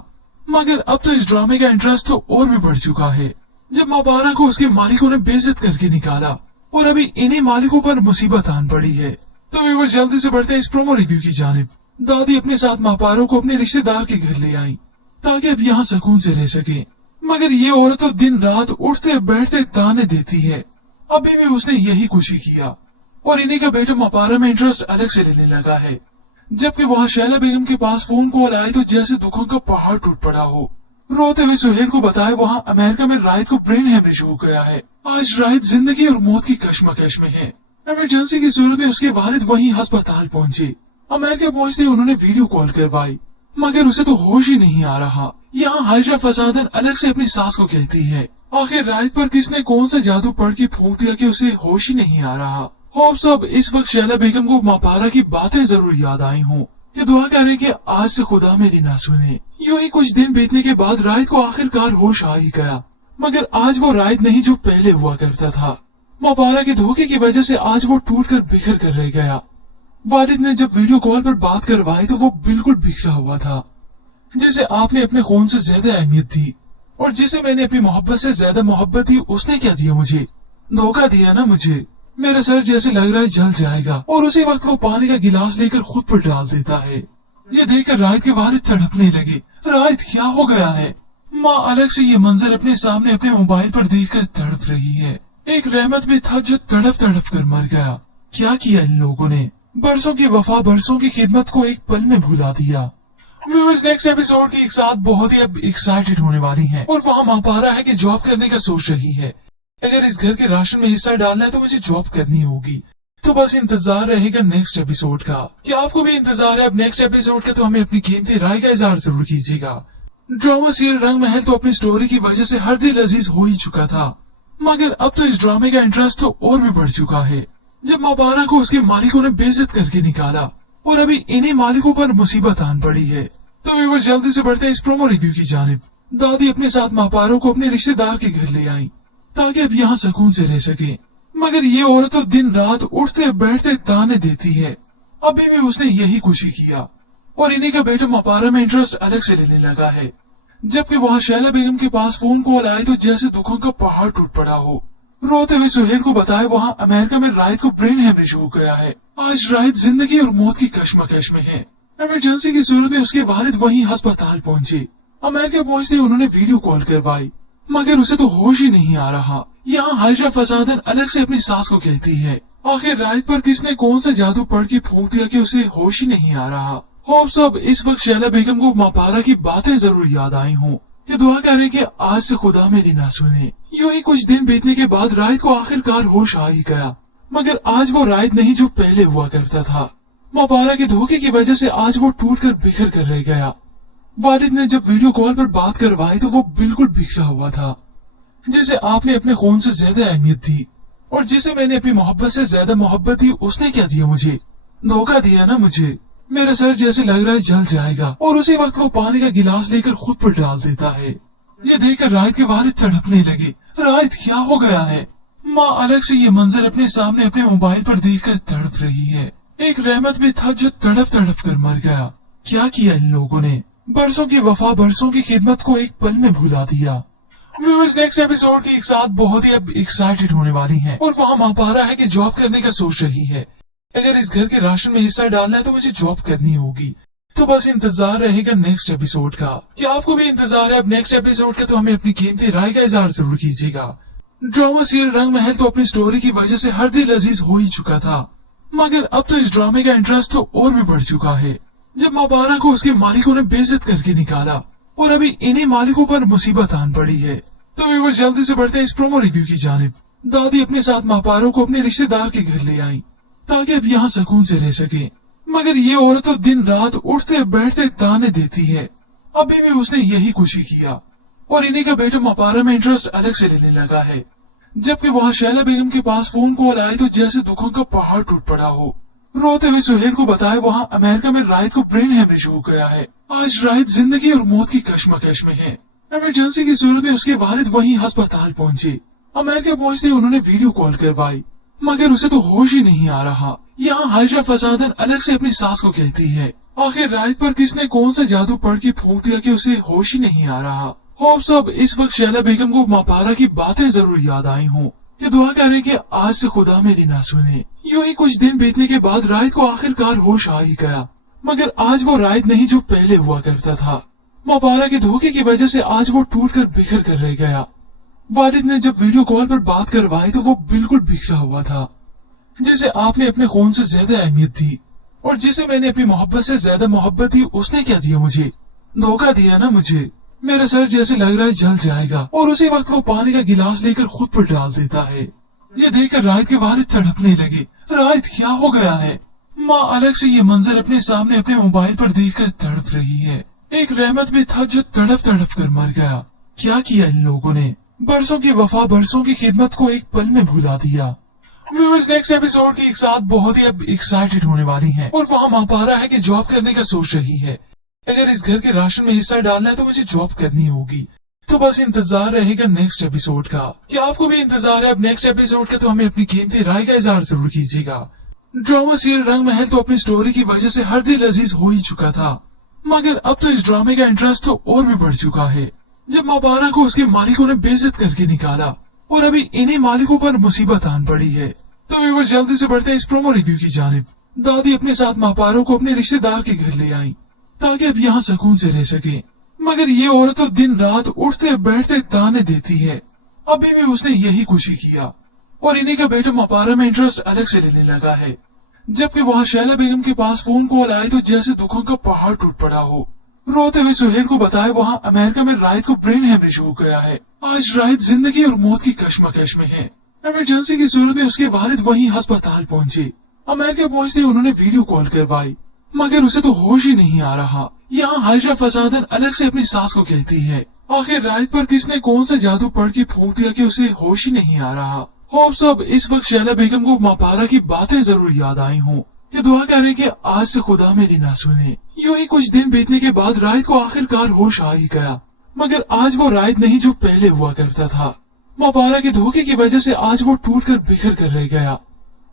मगर अब तो इस ड्रामे का इंटरेस्ट तो और भी बढ़ चुका है। जब मापारा को उसके मालिकों ने बेइज्जत करके निकाला, और अभी इन्हीं मालिकों पर मुसीबत आन पड़ी है। तो व्यूअर्स, जल्दी से बढ़ते हैं इस प्रोमो रिव्यू की जानिब। दादी अपने साथ मापारों को अपने रिश्तेदार के घर ले आई, ताकि अब यहाँ सुकून से रह सके। मगर ये औरत तो दिन रात उठते बैठते ताने देती है। अभी भी उसने यही कुछ ही किया, और इन्हीं का बेटा मापारा में इंटरेस्ट अलग से लेने लगा है। जबकि वहाँ शैला बेगम के पास फोन कॉल आए तो जैसे दुखों का पहाड़ टूट पड़ा हो। रोते हुए सुहेल को बताया वहाँ अमेरिका में राहित को ब्रेन हेमरेज हो गया है। आज राहित जिंदगी और मौत की कश्मकश में है। इमरजेंसी की सूरत में उसके वालिद वहीं अस्पताल पहुँचे। अमेरिका पहुँचते उन्होंने वीडियो कॉल करवाई, मगर उसे तो होश ही नहीं आ रहा। यहाँ हाजरा फसादन अलग से अपनी सास को कहती है, आखिर राहित पर किसने कौन सा जादू पढ़ के फूंक दिया कि उसे होश ही नहीं आ रहा। होप सब इस वक्त शैला बेगम को मापारा की बातें जरूर याद आई हों, कि दुआ करें कि आज से खुदा मेरी ना सुने। यूं ही कुछ दिन बीतने के बाद राहित को आखिरकार होश आ ही गया, मगर आज वो राहित नहीं जो पहले हुआ करता था। मापारा के धोखे की वजह से आज वो टूट कर बिखर कर रह गया। वालिद ने जब वीडियो कॉल पर बात करवाई तो वो बिल्कुल बिखरा हुआ था। जिसे आपने अपने खून से ज्यादा अहमियत दी, और जिसे मैंने अपनी मोहब्बत से ज्यादा मोहब्बत दी, उसने क्या दिया मुझे? धोखा दिया ना मुझे। मेरा सर जैसे लग रहा है जल जाएगा, और उसी वक्त वो पानी का गिलास लेकर खुद पर डाल देता है। ये देखकर राहित के वालिद तड़पने लगे। राहित क्या हो गया है? माँ अलग से ये मंजर अपने सामने अपने मोबाइल पर देखकर तड़प रही है। एक रहमत भी था जो तड़प तड़प कर मर गया। क्या किया इन लोगों ने? बरसों की वफा, बरसों की खिदमत को एक पल में भुला दिया। व्यूअर्स, नेक्स्ट एपिसोड की एक साथ बहुत ही अब एक्साइटेड होने वाली हैं, और वहाँ मापारा है कि जॉब करने का सोच रही है। अगर इस घर के राशन में हिस्सा डालना है तो मुझे जॉब करनी होगी। तो बस इंतजार रहेगा नेक्स्ट एपिसोड का। क्या आपको भी इंतजार है अब नेक्स्ट एपिसोड का? तो हमें अपनी कीमती राय का इजहार जरूर कीजिएगा। ड्रामा सीरियल रंग महल तो अपनी स्टोरी की वजह से हर दिल अजीज हो ही चुका था, मगर अब तो इस ड्रामे का इंटरेस्ट तो और भी बढ़ चुका है। जब मापारा को उसके मालिकों ने बेइज्जत करके निकाला, और अभी इन्हीं मालिकों पर मुसीबत आन पड़ी है। तो व्यूअर्स, जल्दी से बढ़ते हैं इस प्रोमो रिव्यू की जानिब। दादी अपने साथ मापारों को अपने रिश्तेदार के घर ले आई, ताकि अब यहाँ सुकून से रह सके। मगर ये औरत तो दिन रात उठते बैठते ताने देती है। अभी भी उसने यही कुछ ही किया, और इन्हीं का बेटा मापारा में इंटरेस्ट अलग से लेने लगा है। जबकि वहाँ शैला बेगम के पास फोन कॉल आए तो जैसे दुखों का पहाड़ टूट पड़ा हो। रोते हुए सुहेल को बताया वहाँ अमेरिका में राहित को ब्रेन हेमरेज हो गया है। आज राहित जिंदगी और मौत की कश्मकश में है। इमरजेंसी की सूरत में उसके वालिद वहीं अस्पताल पहुँचे। अमेरिका पहुँचते उन्होंने वीडियो कॉल करवाई, मगर उसे तो होश ही नहीं आ रहा। यहाँ हाजरा फसादन अलग से अपनी सास को कहती है, आखिर राहित पर किसने कौन सा जादू पढ़ के फूंक दिया कि उसे होश ही नहीं आ रहा। होप सब इस वक्त शैला बेगम को मापारा की बातें जरूर याद आई हों, कि दुआ करें कि आज से खुदा मेरी ना सुने। यूं ही कुछ दिन बीतने के बाद राहित को आखिरकार होश आ ही गया, मगर आज वो राहित नहीं जो पहले हुआ करता था। मापारा के धोखे की वजह से आज वो टूट कर बिखर कर रह गया। वालिद ने जब वीडियो कॉल पर बात करवाई तो वो बिल्कुल बिखरा हुआ था। जिसे आपने अपने खून से ज्यादा अहमियत दी, और जिसे मैंने अपनी मोहब्बत से ज्यादा मोहब्बत दी, उसने क्या दिया मुझे? धोखा दिया ना मुझे। मेरा सर जैसे लग रहा है जल जाएगा, और उसी वक्त वो पानी का गिलास लेकर खुद पर डाल देता है। ये देखकर राहित के वालिद तड़पने लगे। राहित क्या हो गया है? माँ अलग से ये मंजर अपने सामने अपने मोबाइल पर देखकर तड़प रही है। एक रहमत भी था जो तड़प तड़प कर मर गया। क्या किया इन लोगों ने? बरसों की वफा, बरसों की खिदमत को एक पल में भुला दिया। व्यूअर्स, नेक्स्ट एपिसोड की एक साथ बहुत ही अब एक्साइटेड होने वाली हैं, और वहाँ मापारा है कि जॉब करने का सोच रही है। अगर इस घर के राशन में हिस्सा डालना है तो मुझे जॉब करनी होगी। तो बस इंतजार रहेगा नेक्स्ट एपिसोड का। क्या आपको भी इंतजार है अब नेक्स्ट एपिसोड का? तो हमें अपनी कीमती राय का इजहार जरूर कीजिएगा। ड्रामा सीरियल रंग महल तो अपनी स्टोरी की वजह से हर दिल अजीज हो ही चुका था, मगर अब तो इस ड्रामे का इंटरेस्ट तो और भी बढ़ चुका है, जब मापारा को उसके मालिकों ने बेइज्जत करके निकाला और अभी इन्हीं मालिकों पर मुसीबत आन पड़ी है। तो व्यूअर्स जल्दी से बढ़ते हैं इस प्रोमो रिव्यू की जानिब। दादी अपने साथ मापारों को अपने रिश्तेदार के घर ले आई ताकि अब यहाँ सुकून से रह सके, मगर ये औरत तो दिन रात उठते बैठते ताने देती है। अभी भी उसने यही कुछ ही किया और इन्हीं का बेटा मापारा में इंटरेस्ट अलग से लेने लगा है। जबकि वहाँ शैला बेगम के पास फोन कॉल आए तो जैसे दुखों का पहाड़ टूट पड़ा हो। रोते हुए सुहेल को बताया वहाँ अमेरिका में राहिद को ब्रेन हेमरेज हो गया है। आज राहिद जिंदगी और मौत की कश्मकश में है। इमरजेंसी की सूरत में उसके वालिद वहीं अस्पताल पहुँचे। अमेरिका पहुँचते उन्होंने वीडियो कॉल करवाई, मगर उसे तो होश ही नहीं आ रहा। यहाँ हाजरा फसादन अलग से अपनी सास को कहती है, आखिर राहिद पर किसने कौन सा जादू पढ़ के फूंक दिया कि उसे होश ही नहीं आ रहा। होप सब इस वक्त शैला बेगम को मापारा की बातें जरूर याद आई हों। ये दुआ करें कि आज से खुदा मेरी ना सुने। यूं ही कुछ दिन बीतने के बाद राहिद को आखिरकार होश आ ही गया, मगर आज वो राहिद नहीं जो पहले हुआ करता था। मापारा के धोखे की वजह से आज वो टूट कर बिखर कर रह गया। वालिद ने जब वीडियो कॉल पर बात करवाई तो वो बिल्कुल बिखरा हुआ था, जिसे आपने अपने खून से ज्यादा अहमियत दी और जिसे मैंने अपनी मोहब्बत से ज्यादा मोहब्बत दी, उसने क्या दिया मुझे? धोखा दिया ना मुझे। मेरा सर जैसे लग रहा है जल जाएगा और उसी वक्त वो पानी का गिलास लेकर खुद पर डाल देता है। ये देखकर राहिद के वालिद तड़पने लगे। राहिद क्या हो गया है? माँ अलग से ये मंजर अपने सामने अपने मोबाइल पर देखकर तड़प रही है। एक रहमत भी था जो तड़प तड़प कर मर गया। क्या किया इन लोगों ने? बरसों की वफा, बरसों की खिदमत को एक पल में भुला दिया। व्यूअर्स नेक्स्ट एपिसोड की एक साथ बहुत ही अब एक्साइटेड होने वाली हैं और वहाँ मापारा है कि जॉब करने का सोच रही है। अगर इस घर के राशन में हिस्सा डालना है तो मुझे जॉब करनी होगी। तो बस इंतजार रहेगा नेक्स्ट एपिसोड का। क्या आपको भी इंतजार है अब नेक्स्ट एपिसोड का? तो हमें अपनी कीमती राय का इजहार जरूर कीजिएगा। ड्रामा सीरियल रंग महल तो अपनी स्टोरी की वजह से हर दिल अजीज हो ही चुका था, मगर अब तो इस ड्रामे का इंटरेस्ट तो और भी बढ़ चुका है, जब मापारा को उसके मालिकों ने बेइज्जत करके निकाला और अभी इन्हीं मालिकों पर मुसीबत आन पड़ी है। तो व्यूअर्स जल्दी से बढ़ते हैं इस प्रोमो रिव्यू की जानिब। दादी अपने साथ मापारों को अपने रिश्तेदार के घर ले आई ताकि अब यहाँ सुकून से रह सके, मगर ये औरत तो दिन रात उठते बैठते ताने देती है। अभी भी उसने यही कुछ ही किया और इन्हीं का बेटा मापारा में इंटरेस्ट अलग से लेने लगा है। जबकि वहाँ शैला बेगम के पास फोन कॉल आए तो जैसे दुखों का पहाड़ टूट पड़ा हो। रोते हुए सुहेल को बताया वहाँ अमेरिका में राहिद को ब्रेन हेमरेज हो गया है। आज राहिद जिंदगी और मौत की कश्मकश में है। इमरजेंसी की सूरत में उसके वालिद वहीं अस्पताल पहुँचे। अमेरिका पहुँचते उन्होंने वीडियो कॉल करवाई, मगर उसे तो होश ही नहीं आ रहा। यहाँ हाजरा फसादन अलग से अपनी सास को कहती है, आखिर राहिद पर किसने कौन सा जादू पढ़ के फूंक दिया कि उसे होश ही नहीं आ रहा। होप सब इस वक्त शैला बेगम को मापारा की बातें जरूर याद आई हों। ये दुआ करें कि आज से खुदा मेरी ना सुने। यूं ही कुछ दिन बीतने के बाद राहिद को आखिरकार होश आ ही गया, मगर आज वो राहिद नहीं जो पहले हुआ करता था। मापारा के धोखे की वजह से आज वो टूट कर बिखर कर रह गया।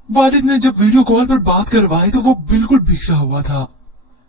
वालिद ने जब वीडियो कॉल पर बात करवाई तो वो बिल्कुल बिखरा हुआ था,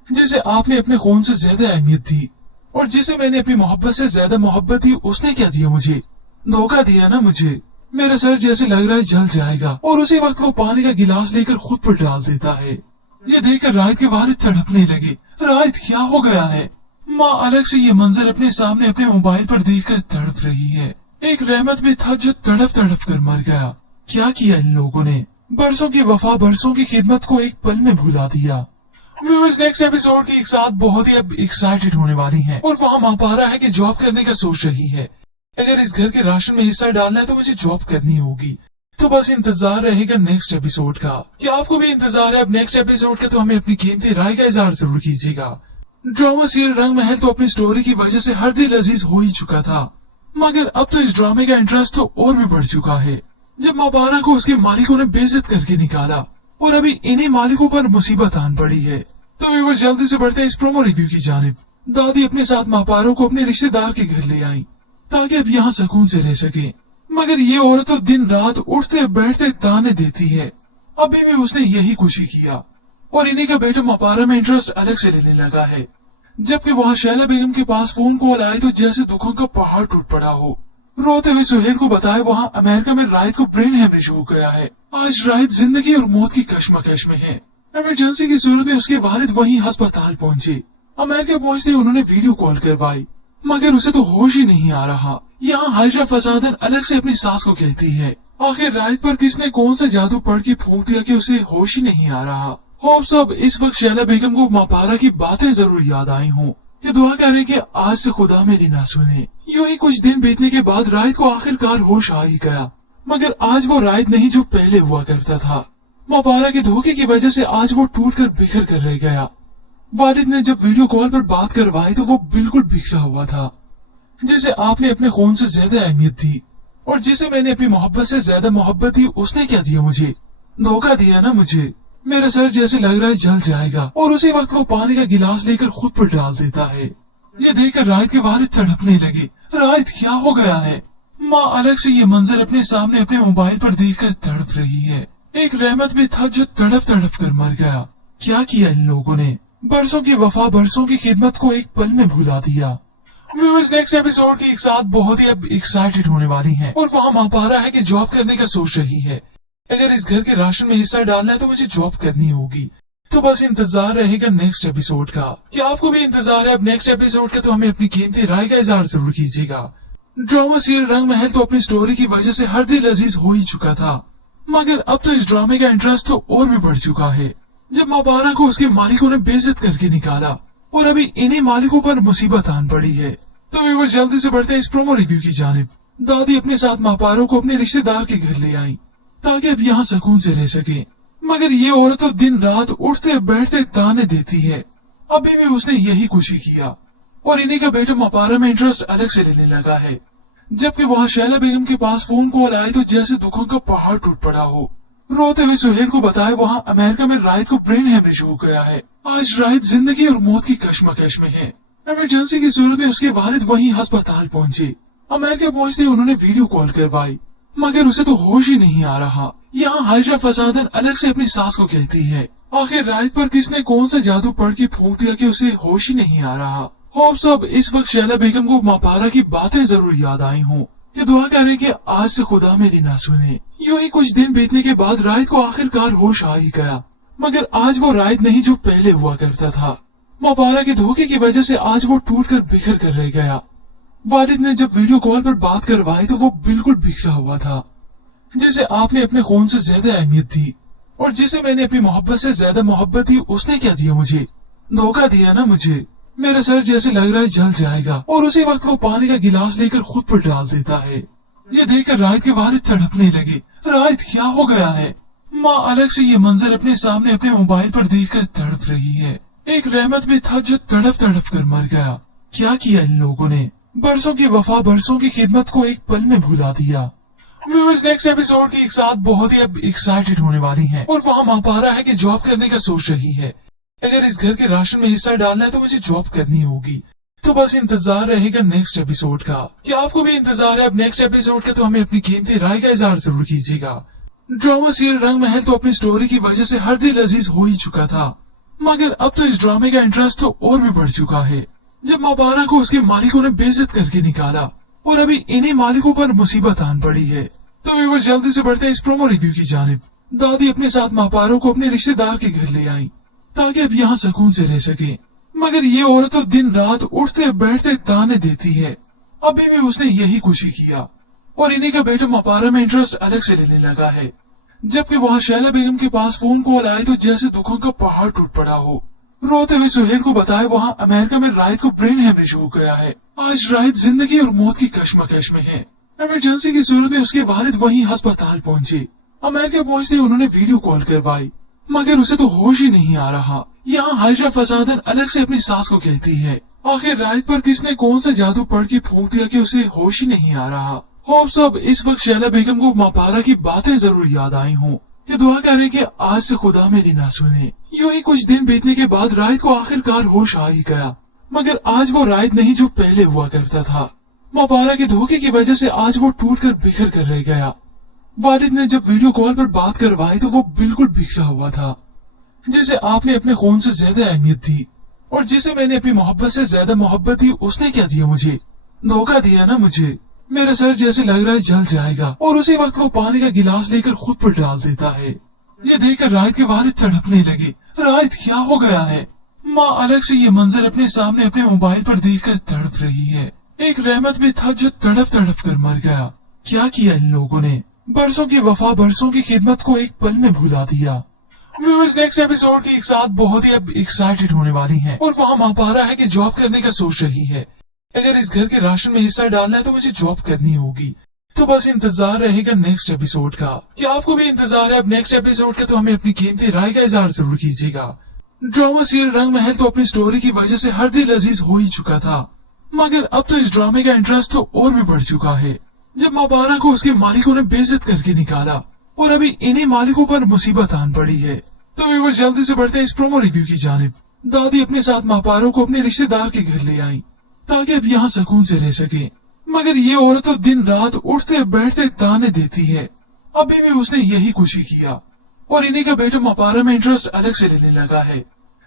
जिसे आपने अपने खून से ज्यादा अहमियत दी और जिसे मैंने अपनी मोहब्बत से ज्यादा मोहब्बत दी, उसने क्या दिया मुझे? धोखा दिया ना मुझे। मेरा सर जैसे लग रहा है जल जाएगा और उसी वक्त वो पानी का गिलास लेकर खुद पर डाल देता है। ये देखकर राहिद के वालिद तड़पने लगे। राहिद क्या हो गया है? माँ अलग से ये मंजर अपने सामने अपने मोबाइल पर देखकर तड़प रही है। एक रहमत भी था जो तड़प तड़प कर मर गया। क्या किया इन लोगों ने? बरसों की वफा, बरसों की खिदमत को एक पल में भुला दिया। व्यूअर्स नेक्स्ट एपिसोड की एक साथ बहुत ही अब एक्साइटेड होने वाली हैं और वहाँ मापारा है कि जॉब करने का सोच रही है। अगर इस घर के राशन में हिस्सा डालना है तो मुझे जॉब करनी होगी। तो बस इंतजार रहेगा नेक्स्ट एपिसोड का। क्या आपको भी इंतजार है अब नेक्स्ट एपिसोड का? तो हमें अपनी कीमती राय का इजहार जरूर कीजिएगा। ड्रामा सीरियल रंग महल तो अपनी स्टोरी की वजह से हर दिल अजीज हो ही चुका था, मगर अब तो इस ड्रामे का इंटरेस्ट तो और भी बढ़ चुका है, जब मापारा को उसके मालिकों ने बेइज्जत करके निकाला और अभी इन्हीं मालिकों पर मुसीबत आन पड़ी है। तो व्यूअर्स जल्दी से बढ़ते हैं इस प्रोमो रिव्यू की जानिब। दादी अपने साथ मापारों को अपने रिश्तेदार के घर ले आई ताकि अब यहाँ सुकून से रह सके, मगर ये औरत तो दिन रात उठते बैठते ताने देती है। अभी भी उसने यही कुछ ही किया और इन्हीं का बेटा मापारा में इंटरेस्ट अलग से लेने लगा है। जबकि वहाँ शैला बेगम के पास फोन कॉल आए तो जैसे दुखों का पहाड़ टूट पड़ा हो। रोते हुए सुहेल को बताया वहाँ अमेरिका में राहिद को ब्रेन हेमरेज हो गया है। आज राहिद जिंदगी और मौत की कश्मकश में है। इमरजेंसी की सूरत में उसके वालिद वहीं अस्पताल पहुँचे। अमेरिका पहुँचते उन्होंने वीडियो कॉल करवाई, मगर उसे तो होश ही नहीं आ रहा। यहाँ हाजरा फसादन अलग से अपनी सास को कहती है, आखिर राहित पर किसने कौन सा जादू पढ़ के फूंक दिया कि उसे होश ही नहीं आ रहा। होप सब इस वक्त शैला बेगम को मापारा की बातें जरूर याद आई हों। ये दुआ करें कि आज से खुदा मेरी ना सुने। यूं ही कुछ दिन बीतने के बाद राहित को आखिरकार होश आ ही गया, मगर आज वो राहित नहीं जो पहले हुआ करता था। मापारा के धोखे की वजह से आज वो टूट कर बिखर कर रह गया। वालिद ने जब वीडियो कॉल पर बात करवाई तो वो बिल्कुल बिखरा हुआ था, जिसे आपने अपने खून से ज्यादा अहमियत दी और जिसे मैंने अपनी मोहब्बत से ज्यादा मोहब्बत दी, उसने क्या दिया मुझे? धोखा दिया ना मुझे। मेरा सर जैसे लग रहा है जल जाएगा और उसी वक्त वो पानी का गिलास लेकर खुद पर डाल देता है। ये देखकर राहित के वालिद तड़पने लगे। राहित क्या हो गया है? माँ अलग से ये मंजर अपने सामने अपने मोबाइल पर देखकर तड़प रही है। एक रहमत भी था जो तड़प तड़प कर मर गया। क्या किया इन लोगों ने? बरसों की वफा, बरसों की खिदमत को एक पल में भुला दिया। व्यूअर्स, नेक्स्ट एपिसोड की एक साथ बहुत ही अब एक्साइटेड होने वाली हैं और वहाँ मापारा है कि जॉब करने का सोच रही है। अगर इस घर के राशन में हिस्सा डालना है तो मुझे जॉब करनी होगी। तो बस इंतजार रहेगा नेक्स्ट एपिसोड का। क्या आपको भी इंतजार है अब नेक्स्ट एपिसोड का? तो हमें अपनी कीमती राय का इजहार जरूर कीजिएगा। ड्रामा सीरियल रंग महल तो अपनी स्टोरी की वजह से हर दिल अजीज हो ही चुका था, मगर अब तो इस ड्रामे का इंटरेस्ट तो और भी बढ़ चुका है। जब मापारा को उसके मालिकों ने बेइज्जत करके निकाला और अभी इन्हीं मालिकों पर मुसीबत आन पड़ी है। तो व्यूअर्स, जल्दी से बढ़ते हैं इस प्रोमो रिव्यू की जानिब। दादी अपने साथ मापारों को अपने रिश्तेदार के घर ले आई ताकि अब यहाँ सुकून से रह सके, मगर ये औरत तो दिन रात उठते बैठते ताने देती है। अभी भी उसने यही कुछ ही किया और इन्हीं का बेटा मापारा में इंटरेस्ट अलग से लेने लगा है। जबकि वहाँ शैला बेगम के पास फोन कॉल आए तो जैसे दुखों का पहाड़ टूट पड़ा हो। रोते हुए सुहेल को बताया वहाँ अमेरिका में राहित को ब्रेन हेमरेज हो गया है। आज राहित जिंदगी और मौत की कश्मकश में है। इमरजेंसी की सूरत में उसके वालिद वहीं अस्पताल पहुँचे। अमेरिका पहुँचते उन्होंने वीडियो कॉल करवाई, मगर उसे तो होश ही नहीं आ रहा। यहाँ हाजरा फसादन अलग से अपनी सास को कहती है, आखिर राहित पर किसने कौन सा जादू पढ़ के फूंक दिया कि उसे होश ही नहीं आ रहा। होप सब इस वक्त शैला बेगम को मापारा की बातें जरूर याद आई हों। ये दुआ करें कि आज से खुदा मेरी ना सुने। यूं ही कुछ दिन बीतने के बाद राहित को आखिरकार होश आ ही गया, मगर आज वो राहित नहीं जो पहले हुआ करता था। मापारा के धोखे की वजह से आज वो टूट कर बिखर कर रह गया। वालिद ने जब वीडियो कॉल पर बात करवाई तो वो बिल्कुल बिखरा हुआ था, जिसे आपने अपने खून से ज्यादा अहमियत दी और जिसे मैंने अपनी मोहब्बत से ज्यादा मोहब्बत दी, उसने क्या दिया मुझे? धोखा दिया ना मुझे। मेरा सर जैसे लग रहा है जल जाएगा और उसी वक्त वो पानी का गिलास लेकर खुद पर डाल देता है। ये देखकर राहित के वालिद तड़पने लगे। राहित क्या हो गया है? माँ अलग से ये मंजर अपने सामने अपने मोबाइल पर देखकर तड़प रही है। एक रहमत भी था जो तड़प तड़प कर मर गया। क्या किया इन लोगों ने? बरसों की वफा, बरसों की खिदमत को एक पल में भुला दिया। व्यूअर्स, नेक्स्ट एपिसोड की एक साथ बहुत ही अब एक्साइटेड होने वाली हैं और वहाँ मापारा है कि जॉब करने का सोच रही है। अगर इस घर के राशन में हिस्सा डालना है तो मुझे जॉब करनी होगी। तो बस इंतजार रहेगा नेक्स्ट एपिसोड का। क्या आपको भी इंतजार है अब नेक्स्ट एपिसोड का? तो हमें अपनी कीमती राय का इजहार जरूर कीजिएगा। ड्रामा सीरियल रंग महल तो अपनी स्टोरी की वजह से हर दिल अजीज हो ही चुका था, मगर अब तो इस ड्रामे का इंटरेस्ट तो और भी बढ़ चुका है। जब मापारा को उसके मालिकों ने बेइज्जत करके निकाला और अभी इन्हीं मालिकों पर मुसीबत आन पड़ी है। तो व्यूअर्स, जल्दी से बढ़ते हैं इस प्रोमो रिव्यू की जानिब। दादी अपने साथ मापारों को अपने रिश्तेदार के घर ले आई ताकि अब यहाँ सुकून से रह सके, मगर ये औरत तो दिन रात उठते बैठते ताने देती है। अभी भी उसने यही कुछ ही किया और इन्हीं का बेटा मापारा में इंटरेस्ट अलग से लेने लगा है। जबकि वहाँ शैला बेगम के पास फोन कॉल आए तो जैसे दुखों का पहाड़ टूट पड़ा हो। रोते हुए सुहेल को बताया वहाँ अमेरिका में राहित को ब्रेन हेमरेज हो गया है। आज राहित जिंदगी और मौत की कश्मकश में है। इमरजेंसी की सूरत में उसके वालिद वहीं अस्पताल पहुँचे। अमेरिका पहुँचते उन्होंने वीडियो कॉल करवाई, मगर उसे तो होश ही नहीं आ रहा। यहाँ हाजरा फसादन अलग से अपनी सास को कहती है, आखिर राहित पर किसने कौन सा जादू पढ़ के फूंक दिया कि उसे होश ही नहीं आ रहा। होप सब इस वक्त शैला बेगम को मापारा की बातें जरूर याद आई हों। ये दुआ करें कि आज से खुदा मेरी ना सुने। यूं ही कुछ दिन बीतने के बाद राहित को आखिरकार होश आ ही गया, मगर आज वो राहित नहीं जो पहले हुआ करता था। मापारा के धोखे की वजह से आज वो टूट कर बिखर कर रह गया। वालिद ने जब वीडियो कॉल पर बात करवाई तो वो बिल्कुल बिखरा हुआ था, जिसे आपने अपने खून से ज्यादा अहमियत दी और जिसे मैंने अपनी मोहब्बत से ज्यादा मोहब्बत दी, उसने क्या दिया मुझे? धोखा दिया ना मुझे। मेरा सर जैसे लग रहा है जल जाएगा और उसी वक्त वो पानी का गिलास लेकर खुद पर डाल देता है। ये देखकर राहित के वालिद तड़पने लगे। राहित क्या हो गया है? माँ अलग से ये मंजर अपने सामने अपने मोबाइल पर देखकर तड़प रही है। एक रहमत भी था जो तड़प तड़प कर मर गया। क्या किया इन लोगों ने? बरसों की वफा, बरसों की खिदमत को एक पल में भुला दिया। व्यूअर्स, नेक्स्ट एपिसोड की एक साथ बहुत ही अब एक्साइटेड होने वाली हैं और वहाँ मापारा है कि जॉब करने का सोच रही है। अगर इस घर के राशन में हिस्सा डालना है तो मुझे जॉब करनी होगी। तो बस इंतजार रहेगा नेक्स्ट एपिसोड का। क्या आपको भी इंतजार है अब नेक्स्ट एपिसोड का? तो हमें अपनी कीमती राय का इजहार जरूर कीजिएगा। ड्रामा सीरियल रंग महल तो अपनी स्टोरी की वजह से हर दिल अजीज हो ही चुका था, मगर अब तो इस ड्रामे का इंटरेस्ट तो और भी बढ़ चुका है जब मापारा को उसके मालिकों ने बेइज्जत करके निकाला और अभी इन्हीं मालिकों पर मुसीबत आन पड़ी है। तो व्यूअर्स, जल्दी से बढ़ते हैं इस प्रोमो रिव्यू की जानिब। दादी अपने साथ मापारों को अपने रिश्तेदार के घर ले आई ताकि अब यहाँ सुकून से रह सके, मगर ये औरत तो दिन रात उठते बैठते ताने देती है। अभी भी उसने यही कुछ ही किया और इन्हीं का बेटा मापारा में इंटरेस्ट अलग से लेने लगा है।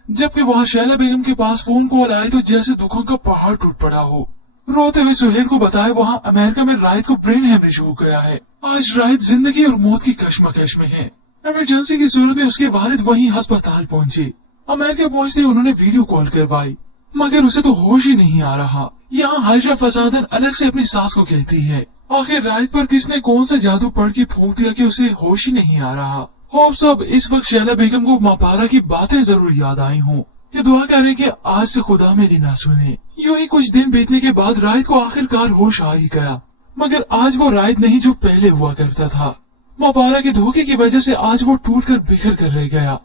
जबकि वहाँ शैला बेगम के पास फोन कॉल आए तो जैसे दुखों का पहाड़ टूट पड़ा हो। रोते हुए सुहेल को बताया वहाँ अमेरिका में राहिद को ब्रेन हेमरेज हो गया है। आज राहिद जिंदगी और मौत की कश्मकश में है। इमरजेंसी की सूरत में उसके वालिद वहीं अस्पताल पहुँचे। अमेरिका पहुँचते उन्होंने वीडियो कॉल करवाई, मगर उसे तो होश ही नहीं आ रहा। यहाँ हाजरा फसादन अलग से अपनी सास को कहती है, आखिर राहिद पर किसने कौन सा जादू पढ़ के फूंक दिया कि उसे होश ही नहीं आ रहा। होप सब इस वक्त शैला बेगम को मापारा की बातें जरूर याद आई हों कि दुआ करें कि आज से खुदा मेरी ना सुने। यूं ही कुछ दिन बीतने के बाद राहिद को आखिरकार होश आ ही गया, मगर आज वो राहिद नहीं जो पहले हुआ करता था। मापारा के धोखे की वजह से आज वो टूट कर बिखर कर रह गया।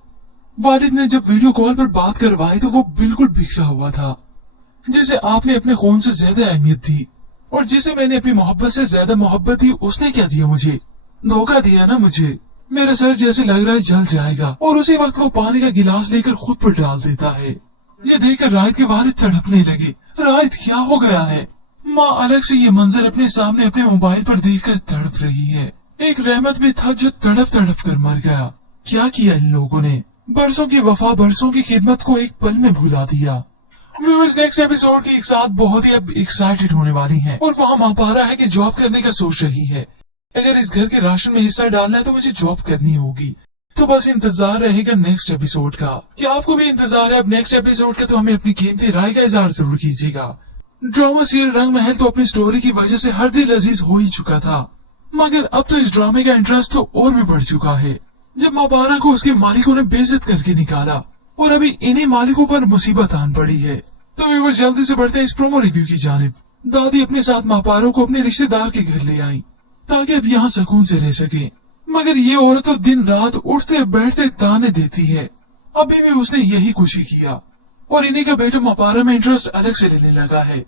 वालिद ने जब वीडियो कॉल पर बात करवाई तो वो बिल्कुल बिखरा हुआ था, जिसे आपने अपने खून से ज्यादा अहमियत दी और जिसे मैंने अपनी मोहब्बत से ज्यादा मोहब्बत दी, उसने क्या दिया मुझे? धोखा दिया ना मुझे। मेरा सर जैसे लग रहा है जल जाएगा। और उसी वक्त वो पानी का गिलास लेकर खुद पर डाल देता है। ये देखकर राहिद के वालिद तड़पने लगे। राहिद क्या हो गया है? माँ अलग से ये मंजर अपने सामने अपने मोबाइल पर देखकर तड़प रही है। एक रहमत भी था जो तड़प तड़प कर मर गया। क्या किया इन लोगों ने? बरसों की वफा, बरसों की खिदमत को एक पल में भुला दिया। व्यूअर्स, नेक्स्ट एपिसोड की एक साथ बहुत ही अब एक्साइटेड होने वाली हैं और वहाँ मापारा है कि जॉब करने का सोच रही है। अगर इस घर के राशन में हिस्सा डालना है तो मुझे जॉब करनी होगी। तो बस इंतजार रहेगा नेक्स्ट एपिसोड का। क्या आपको भी इंतजार है अब नेक्स्ट एपिसोड का? तो हमें अपनी कीमती राय का इजहार जरूर कीजिएगा। ड्रामा सीरियल रंग महल तो अपनी स्टोरी की वजह से हर दिल अजीज हो ही चुका था, मगर अब तो इस ड्रामे का इंटरेस्ट तो और भी बढ़ चुका है जब मापारा को उसके मालिकों ने बेइज्जत करके निकाला और अभी इन्हीं मालिकों पर मुसीबत आन पड़ी है। तो व्यूअर्स, जल्दी से बढ़ते हैं इस प्रोमो रिव्यू की जानिब। दादी अपने साथ मापारों को अपने रिश्तेदार के घर ले आई ताकि अब यहाँ सुकून से रह सके, मगर ये औरत तो दिन रात उठते बैठते ताने देती है। अभी भी उसने यही कुछ ही किया और इन्हीं का बेटा मापारा में इंटरेस्ट अलग से लेने लगा है।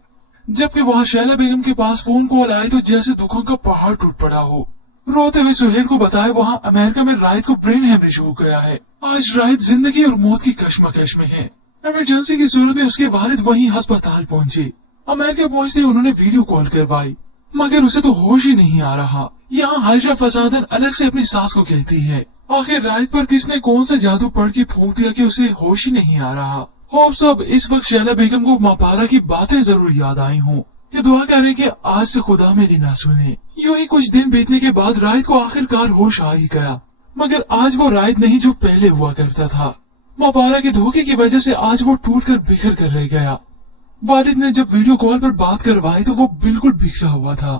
जबकि वहाँ शैला बेगम के पास फोन कॉल आए तो जैसे दुखों का पहाड़ टूट पड़ा हो। रोते हुए सुहेल को बताया वहाँ अमेरिका में राहिद को ब्रेन हेमरेज हो गया है। आज राहिद जिंदगी और मौत की कश्मकश में है। इमरजेंसी की सूरत में उसके वालिद वहीं अस्पताल पहुँचे। अमेरिका पहुँचते उन्होंने वीडियो कॉल करवाई, मगर उसे तो होश ही नहीं आ रहा। यहाँ हाजरा फसादन अलग से अपनी सास को कहती है, आखिर राहिद पर किसने कौन सा जादू पढ़ के फूंक दिया कि उसे होश ही नहीं आ रहा। होप सब इस वक्त शैला बेगम को मापारा की बातें जरूर याद आई हों कि दुआ करें कि आज से खुदा मेरी ना सुने। यूं ही कुछ दिन बीतने के बाद राहिद को आखिरकार होश आ ही गया, मगर आज वो राहिद नहीं जो पहले हुआ करता था। मापारा के धोखे की वजह से आज वो टूट कर बिखर कर रह गया। वालिद ने जब वीडियो कॉल पर बात करवाई तो वो बिल्कुल बिखरा हुआ था,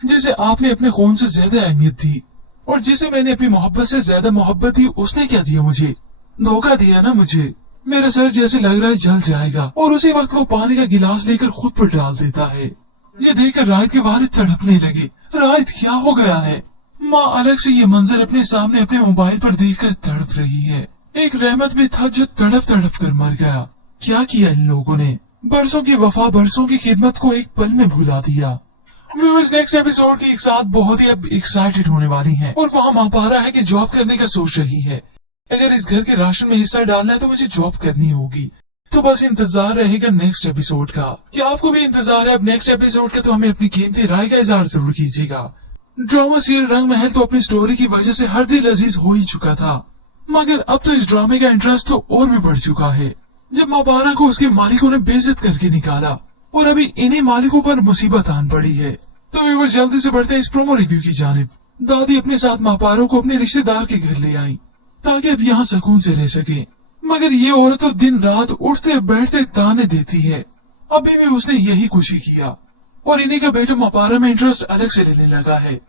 जिसे आपने अपने खून से ज्यादा अहमियत दी और जिसे मैंने अपनी मोहब्बत से ज्यादा मोहब्बत दी, उसने क्या दिया मुझे? धोखा दिया ना मुझे। मेरा सर जैसे लग रहा है जल जाएगा। और उसी वक्त वो पानी का गिलास लेकर खुद पर डाल देता है। ये देखकर राहिद के वालिद तड़पने लगे। राहिद क्या हो गया है? माँ अलग से ये मंजर अपने सामने अपने मोबाइल पर देखकर तड़प रही है। एक रहमत भी था जो तड़प तड़प कर मर गया। क्या किया इन लोगों ने? बरसों की वफा, बरसों की खिदमत को एक पल में भुला दिया। व्यूअर्स, नेक्स्ट एपिसोड की एक साथ बहुत ही अब एक्साइटेड होने वाली हैं और वहाँ मापारा है कि जॉब करने का सोच रही है। अगर इस घर के राशन में हिस्सा डालना है तो मुझे जॉब करनी होगी। तो बस इंतजार रहेगा नेक्स्ट एपिसोड का। क्या आपको भी इंतजार है अब नेक्स्ट एपिसोड का? तो हमें अपनी कीमती राय का इजहार जरूर कीजिएगा। ड्रामा सीरियल रंग महल तो अपनी स्टोरी की वजह से हर दिल अजीज हो ही चुका था, मगर अब तो इस ड्रामे का इंटरेस्ट तो और भी बढ़ चुका है जब मापारा को उसके मालिकों ने बेइज्जत करके निकाला और अभी इन्हीं मालिकों पर मुसीबत आन पड़ी है। तो व्यूअर्स, जल्दी से बढ़ते हैं इस प्रोमो रिव्यू की जानिब। दादी अपने साथ मापारों को अपने रिश्तेदार के घर ले आई ताकि अब यहाँ सुकून से रह सके, मगर ये औरत तो दिन रात उठते बैठते ताने देती है। अभी भी उसने यही कुछ ही किया और इन्हीं का बेटा मापारा में इंटरेस्ट अलग से लेने लगा है।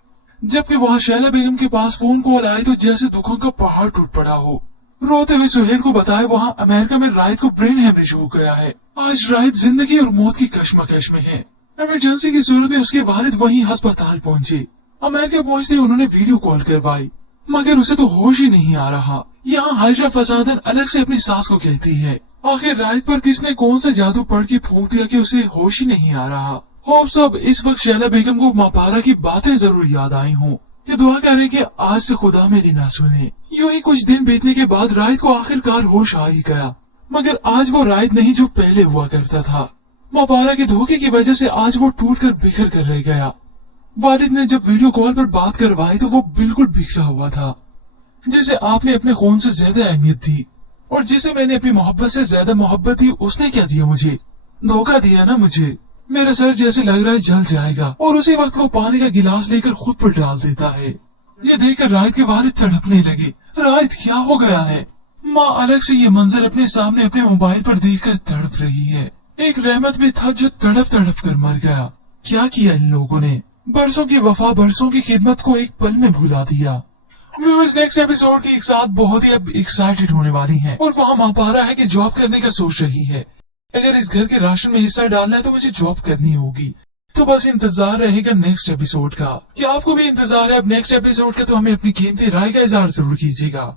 जबकि वहाँ शैला बेगम के पास फोन कॉल आई तो जैसे दुखों का पहाड़ टूट पड़ा हो। रोते हुए सुहेल को बताया वहाँ अमेरिका में राहिद को ब्रेन हेमरेज हो गया है। आज राहिद जिंदगी और मौत की कश्मकश में है। इमरजेंसी की सूरत में उसके वालिद वहीं अस्पताल पहुँचे। अमेरिका पहुँचते उन्होंने वीडियो कॉल करवाई, मगर उसे तो होश ही नहीं आ रहा। यहाँ हाजरा फसादन अलग से अपनी सास को कहती है, आखिर राहिद पर किसने कौन सा जादू पढ़ के फूंक दिया कि उसे होश ही नहीं आ रहा। होप सब इस वक्त शैला बेगम को मापारा की बातें जरूर याद आई हों। ये दुआ करें कि आज से खुदा मेरी ना सुने। यूं ही कुछ दिन बीतने के बाद राहिद को आखिरकार होश आ ही गया, मगर आज वो राहिद नहीं जो पहले हुआ करता था। मापारा के धोखे की वजह से आज वो टूट कर बिखर कर रह गया। वालिद ने जब वीडियो कॉल पर बात करवाई तो वो बिल्कुल बिखरा हुआ था। जिसे आपने अपने खून से ज्यादा अहमियत दी और जिसे मैंने अपनी मोहब्बत से ज्यादा मोहब्बत दी, उसने क्या दिया मुझे? धोखा दिया ना मुझे। मेरा सर जैसे लग रहा है जल जाएगा। और उसी वक्त वो पानी का गिलास लेकर खुद पर डाल देता है। ये देखकर राहिद के वालिद तड़पने लगे। राहिद क्या हो गया है? माँ अलग से ये मंजर अपने सामने अपने मोबाइल पर देखकर तड़प रही है। एक रहमत भी था जो तड़प तड़प कर मर गया। क्या किया इन लोगों ने? बरसों की वफा, बरसों की खिदमत को एक पल में भुला दिया। व्यूअर्स, नेक्स्ट एपिसोड की एक साथ बहुत ही अब एक्साइटेड होने वाली हैं और वहाँ मापारा है कि जॉब करने का सोच रही है। अगर इस घर के राशन में हिस्सा डालना है तो मुझे जॉब करनी होगी। तो बस इंतजार रहेगा नेक्स्ट एपिसोड का। क्या आपको भी इंतजार है अब नेक्स्ट एपिसोड का? तो हमें अपनी कीमती राय का इजहार जरूर कीजिएगा।